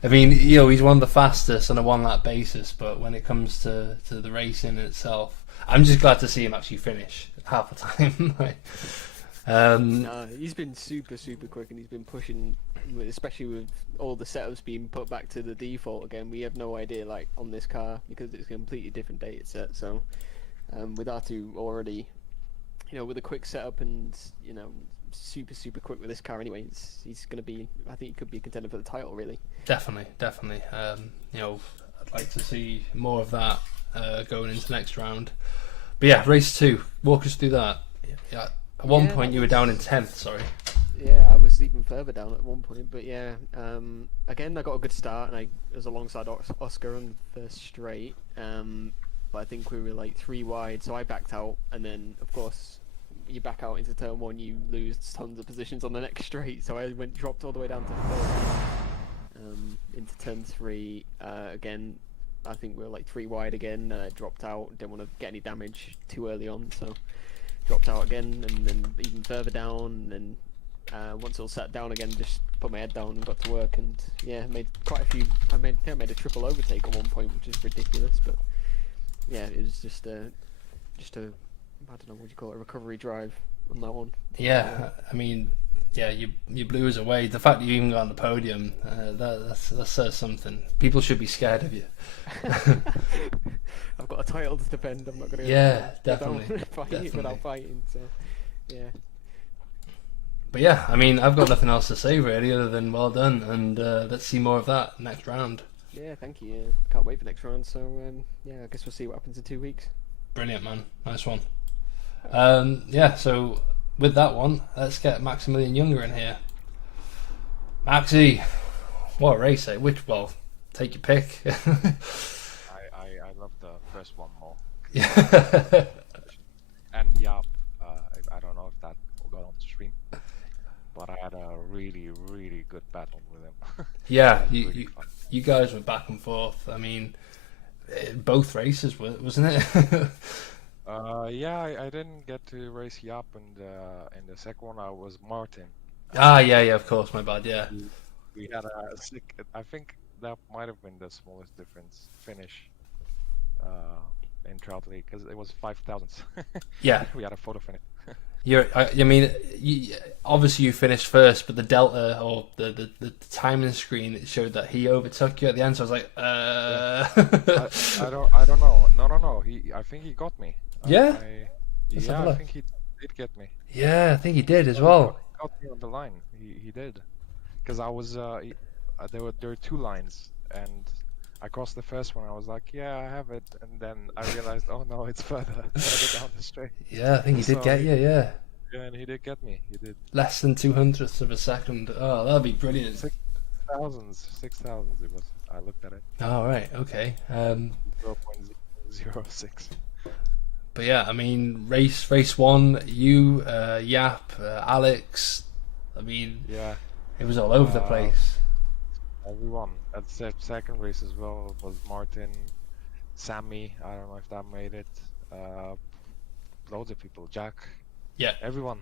I mean, he's one of the fastest on a 1-lap basis, but when it comes to the racing itself, I'm just glad to see him actually finish half the time. No, he's been super quick, and he's been pushing, especially with all the setups being put back to the default again. We have no idea, like, on this car, because it's a completely different data set. So with R2 already, with a quick setup and super quick with this car anyway, he's going to be, I think he could be a contender for the title, really. Definitely. I'd like to see more of that going into next round. But yeah, race 2, walk us through that. Yeah, at one point you were down in 10th, sorry. Yeah, I was even further down at one point, but yeah, again, I got a good start, and I was alongside Oscar on the first straight, but I think we were like 3 wide, so I backed out, and then, of course, you back out into turn 1, you lose tons of positions on the next straight, so I dropped all the way down to 4th. Into turn 3, again, I think we were like 3 wide again, and I dropped out, didn't want to get any damage too early on, so dropped out again, and then even further down, and then once it all sat down again, just put my head down and got to work, and yeah, made quite a few. I made a triple overtake at one point, which is ridiculous, but yeah, it was just a I don't know what you call it, a recovery drive on that one. Yeah, I mean, yeah, you blew us away. The fact that you even got on the podium, that says something. People should be scared of you. I've got a title to defend. I'm not going to. Yeah, definitely. Without fighting. So, yeah. But yeah, I mean, I've got nothing else to say really, other than well done, and let's see more of that next round. Yeah, thank you. Yeah, can't wait for next round. So yeah, I guess we'll see what happens in 2 weeks. Brilliant, man. Nice one. Yeah, so with that one, let's get Maximilian Younger in here. Maxi, what a race, eh? take your pick. I love the first one more. Yeah. And Yap, I don't know if that got on stream, but I had a really, really good battle with him. Yeah, It was you, really you fun. you guys were back and forth. I mean, both races, wasn't it? Yeah, I didn't get to race Yap in the second one. I was Martin. Ah, yeah, yeah, of course, my bad, yeah. We, we had a sick. I think that might have been the smallest difference finish in Trout League because it was 5,000. Yeah, We had a photo finish. I mean, obviously you finished first, but the delta or the timing screen, it showed that he overtook you at the end, so I was like, I don't know. No. I think he got me. Yeah? Let's have a Yeah, I look. think he did get me. Yeah, I think he did as He well. got me on the line. He did. Because I was there were two lines and I crossed the first one. I was like, yeah, I have it, and then I realized, oh no, it's further down the straight. Yeah, I think he did So get you, yeah. yeah, and he did get me. He did Less than 200ths of a second. Oh, that'd be brilliant. 6,000 it was. I looked at it. All right, okay. 0.06. But yeah, I mean, race one, you, Yap, Alex. I mean, Yeah. it was all over the place. Everyone. At the second race as well was Martin, Sammy. I don't know if that made it. Loads of people. Jack. Yeah. Everyone.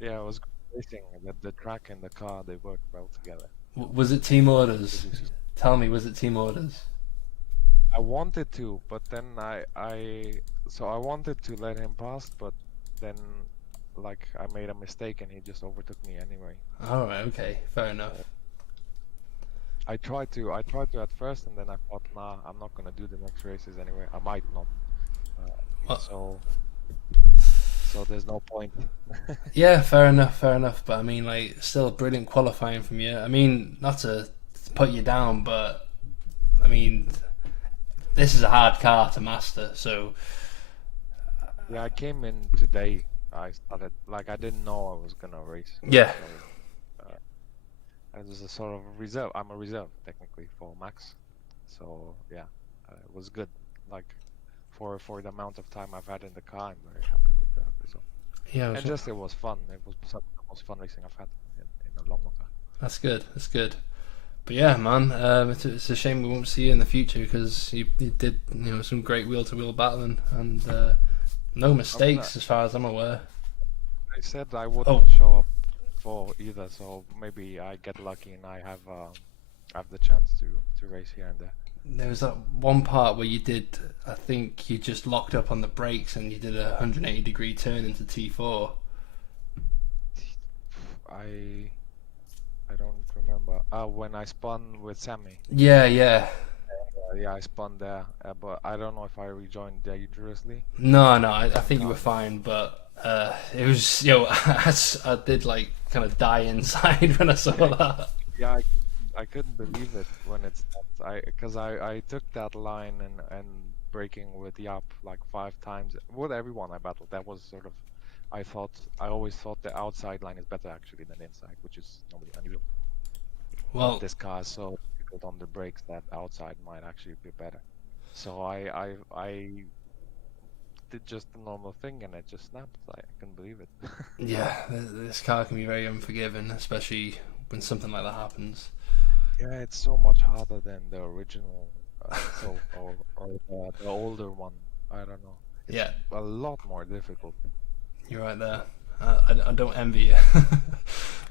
Yeah, it was racing. The track and the car, they worked well together. Was it team orders? Tell me, was it team orders? I wanted to, but then I wanted to let him pass, but then like I made a mistake and he just overtook me anyway. All right, okay, fair enough. I tried to at first, and then I thought, nah, I'm not gonna do the next races anyway. I might not. Well- So there's no point. Yeah, fair enough. But I mean, like, still brilliant qualifying from you. I mean, not to put you down, but I mean, this is a hard car to master. So Yeah, I came in today. I started like I didn't know I was gonna race. yeah, So, I was a sort of reserve. I'm a reserve technically for Max. So yeah, it was good. Like for the amount of time I've had in the car, I'm very happy with the result. yeah. And just it was fun. It was some of the most fun racing I've had in a long, long time. That's good. But yeah, man, it's a shame we won't see you in the future because you did some great wheel to wheel battling and no mistakes as far as I'm aware. I said I wouldn't show up for either, so maybe I get lucky and I have the chance to race here and there. There was that one part where you did, I think you just locked up on the brakes and you did a 180-degree turn into T4. I don't remember. When I spun with Sammy. Yeah. Yeah, I spun there, but I don't know if I rejoined dangerously. No, I think you were fine, but it was, I did like kind of die inside when I saw that. Yeah, I couldn't believe it when it's because I took that line and braking with Yap like 5 times with everyone I battled. That was sort of I always thought the outside line is better actually than inside, which is normally unusual. Well, This car is so difficult on the brakes that outside might actually be better. So I did just the normal thing and it just snapped. I couldn't believe it. yeah, this car can be very unforgiving, especially when something like that happens. Yeah, it's so much harder than the original, or the older one. I don't know. It's Yeah, a lot more difficult. you're right there. I don't envy you.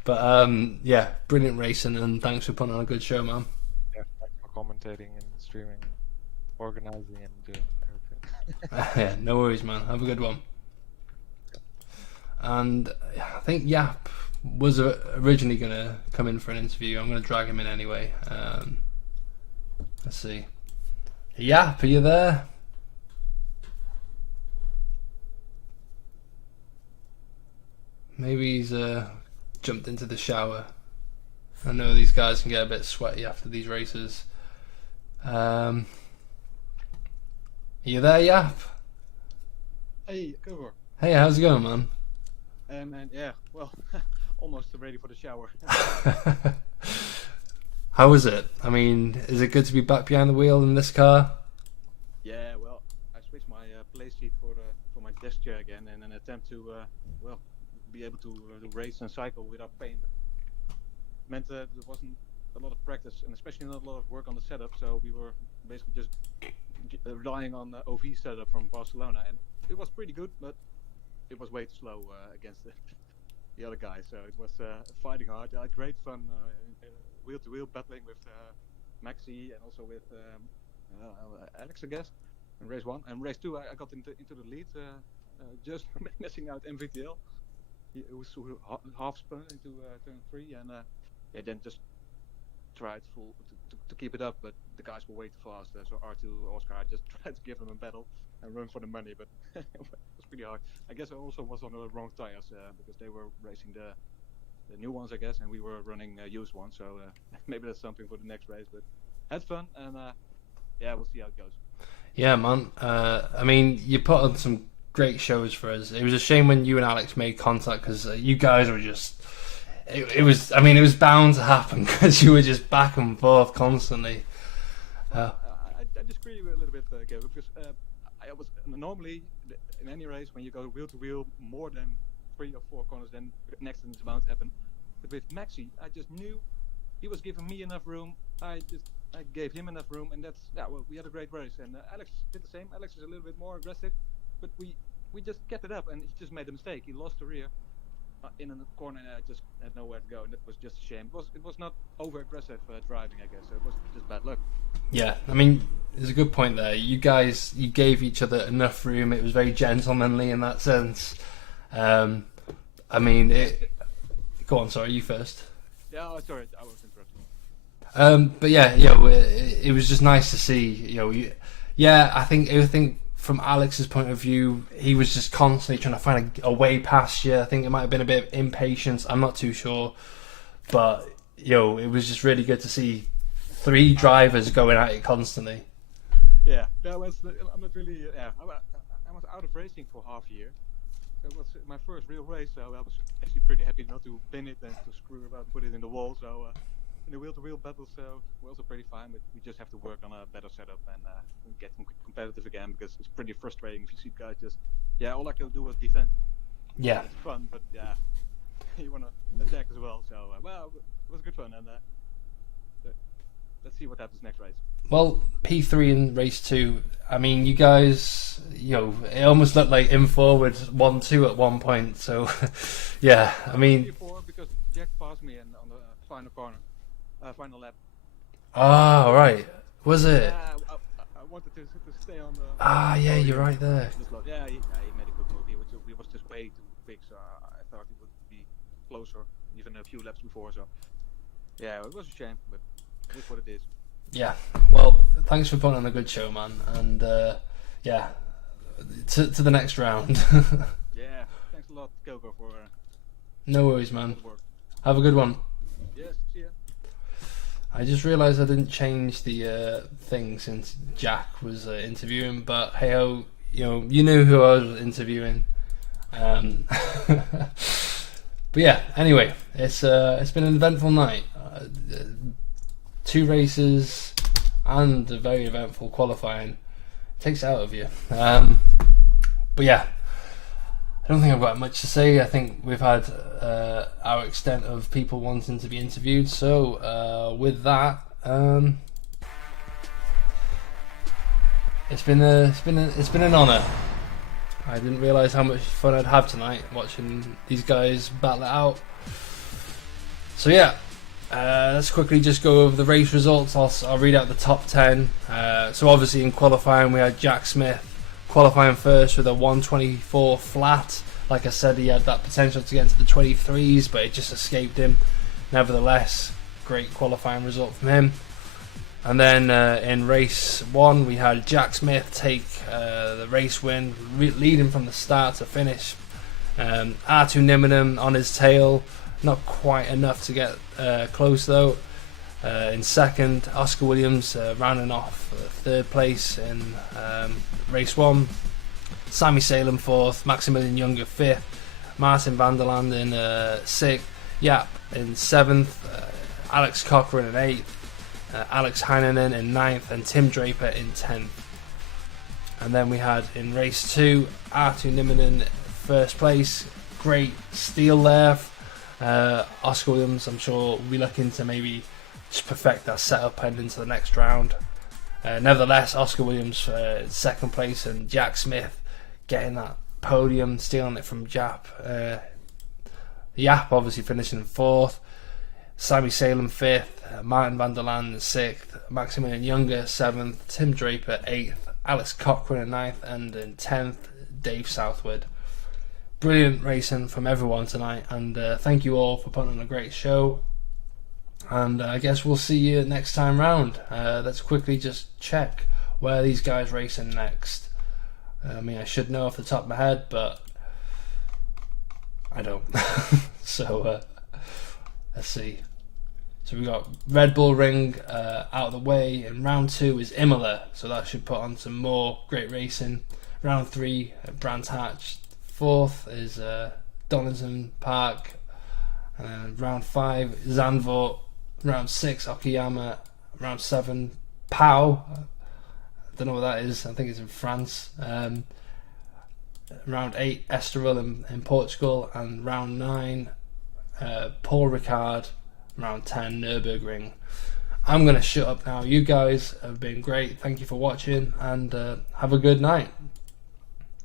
But yeah, brilliant racing and thanks for putting on a good show, man. Yeah, thanks for commentating and streaming, organizing and doing everything. Yeah, no worries, man. Have a good one. And I think Yap was originally going to come in for an interview. I'm going to drag him in anyway. Let's see. Yap, are you there? Maybe he's jumped into the shower. I know these guys can get a bit sweaty after these races. Are you there, Yap? Hey, go over. Hey, how's it going, man? And yeah, well, almost ready for the shower. How was it? I mean, is it good to be back behind the wheel in this car? Yeah, well, I switched my play seat for my desk chair again in an attempt to well be able to race and cycle without pain. But meant there wasn't a lot of practice and especially not a lot of work on the setup. So we were basically just relying on the OV setup from Barcelona, and it was pretty good, but it was way too slow against the other guys. So it was fighting hard. I had great fun wheel to wheel battling with Maxi and also with Alex, I guess, in race 1. And race 2, I got into the lead, just missing out MVTL. He was half spun into turn 3, and yeah, then just tried to keep it up, but the guys were way too fast. So R2 Oscar, I just tried to give them a battle and run for the money, but it was pretty hard. I guess I also was on the wrong tires because they were racing the new ones, I guess, and we were running used ones. So maybe that's something for the next race. But had fun, and yeah, we'll see how it goes. Yeah, man. I mean, you put on some great shows for us. It was a shame when you and Alex made contact because you guys were just. It was. I mean, it was bound to happen because you were just back and forth constantly. I disagree with a little bit, Gil, because I was normally in any race when you go wheel to wheel more than 3 or 4 corners, then an accident is bound to happen. But with Maxi, I just knew he was giving me enough room. I gave him enough room, and that's well, we had a great race. And Alex did the same. Alex is a little bit more aggressive, but we just kept it up, and he just made a mistake. He lost the rear in a corner, and I just had nowhere to go, and that was just a shame. It was not over aggressive driving, I guess. So it was just bad luck. Yeah, I mean, there's a good point there. You guys, you gave each other enough room. It was very gentlemanly in that sense. I mean, go on. Sorry, you first. Yeah, sorry, I was interrupting. But yeah, it was just nice to see. I think from Alex's point of view, he was just constantly trying to find a way past you. I think it might have been a bit of impatience. I'm not too sure, but it was just really good to see 3 drivers going at it constantly. Yeah, that was. I'm not really. Yeah, I was out of racing for half a year. So it was my first real race, so I was actually pretty happy not to bin it and to screw about, put it in the wall. So in the wheel-to-wheel battles, we're also pretty fine, but we just have to work on a better setup and get competitive again, because it's pretty frustrating if you see guys just. Yeah, all I could do was defend. Yeah, it's fun, but yeah, you want to attack as well. So well, it was good fun, and let's see what happens next race. Well, P3 in race 2. I mean, you guys, it almost looked like in forward 1-2 at one point. So, yeah, I mean. P4 because Jack passed me on the final corner, final lap. Ah, right. Was it? Yeah, I wanted to stay on the. Ah, yeah, you're right there. Yeah, he made a good move. He was just way too quick, so I thought he would be closer, even a few laps before. So, yeah, it was a shame, but it's what it is. Yeah, well, thanks for putting on a good show, man, and yeah, to the next round. Yeah, thanks a lot, Kilgore, for no worries, man. work. Have a good one. Yes, see ya. I just realised I didn't change the thing since Jack was interviewing, but hey ho, you knew who I was interviewing. But yeah, anyway, it's been an eventful night. 2 races and a very eventful qualifying. Takes it out of you. But yeah, I don't think I've got much to say. I think we've had our extent of people wanting to be interviewed. So with that, it's been an honour. I didn't realise how much fun I'd have tonight watching these guys battle it out. So yeah. Let's quickly just go over the race results. I'll read out the top 10. So obviously in qualifying we had Jack Smith qualifying first with a 124 flat. Like I said, he had that potential to get into the 23s, but it just escaped him. Nevertheless, great qualifying result from him. And then in race 1 we had Jack Smith take the race win, leading from the start to finish. R2 Nimmingham on his tail. Not quite enough to get close though. In second, Oscar Williams rounding off 3rd place in race 1. Sammy Salem 4th, Maximilian Younger 5th, Martin van der Landen in 6th, Yap in 7th, Alex Cochran in 8th, Alex Heinonen in 9th, and Tim Draper in 10th. And then we had in race 2, Artu Niminen first place. Great steal there. Oscar Williams, I'm sure, will be looking to maybe just perfect that setup heading into the next round. Nevertheless, Oscar Williams second place, and Jack Smith getting that podium, stealing it from Jap. Yap obviously finishing in 4th. Sammy Salem 5th. Martin van der Laan 6th. Maximilian Younger 7th. Tim Draper 8th. Alex Cochran in 9th, and in 10th, Dave Southwood. Brilliant racing from everyone tonight, and thank you all for putting on a great show. And I guess we'll see you next time round. Let's quickly just check where these guys racing next. I mean, I should know off the top of my head, but I don't. So let's see. So we got Red Bull Ring out of the way, and round 2 is Imola, so that should put on some more great racing. Round 3, Brands Hatch. 4th is Donington Park, and then round 5, Zandvoort. Round 6, Okayama. Round 7, Pau. I don't know what that is. I think it's in France. Round 8, Estoril in Portugal, and round 9, Paul Ricard. Round 10, Nürburgring. I'm going to shut up now. You guys have been great. Thank you for watching, and have a good night.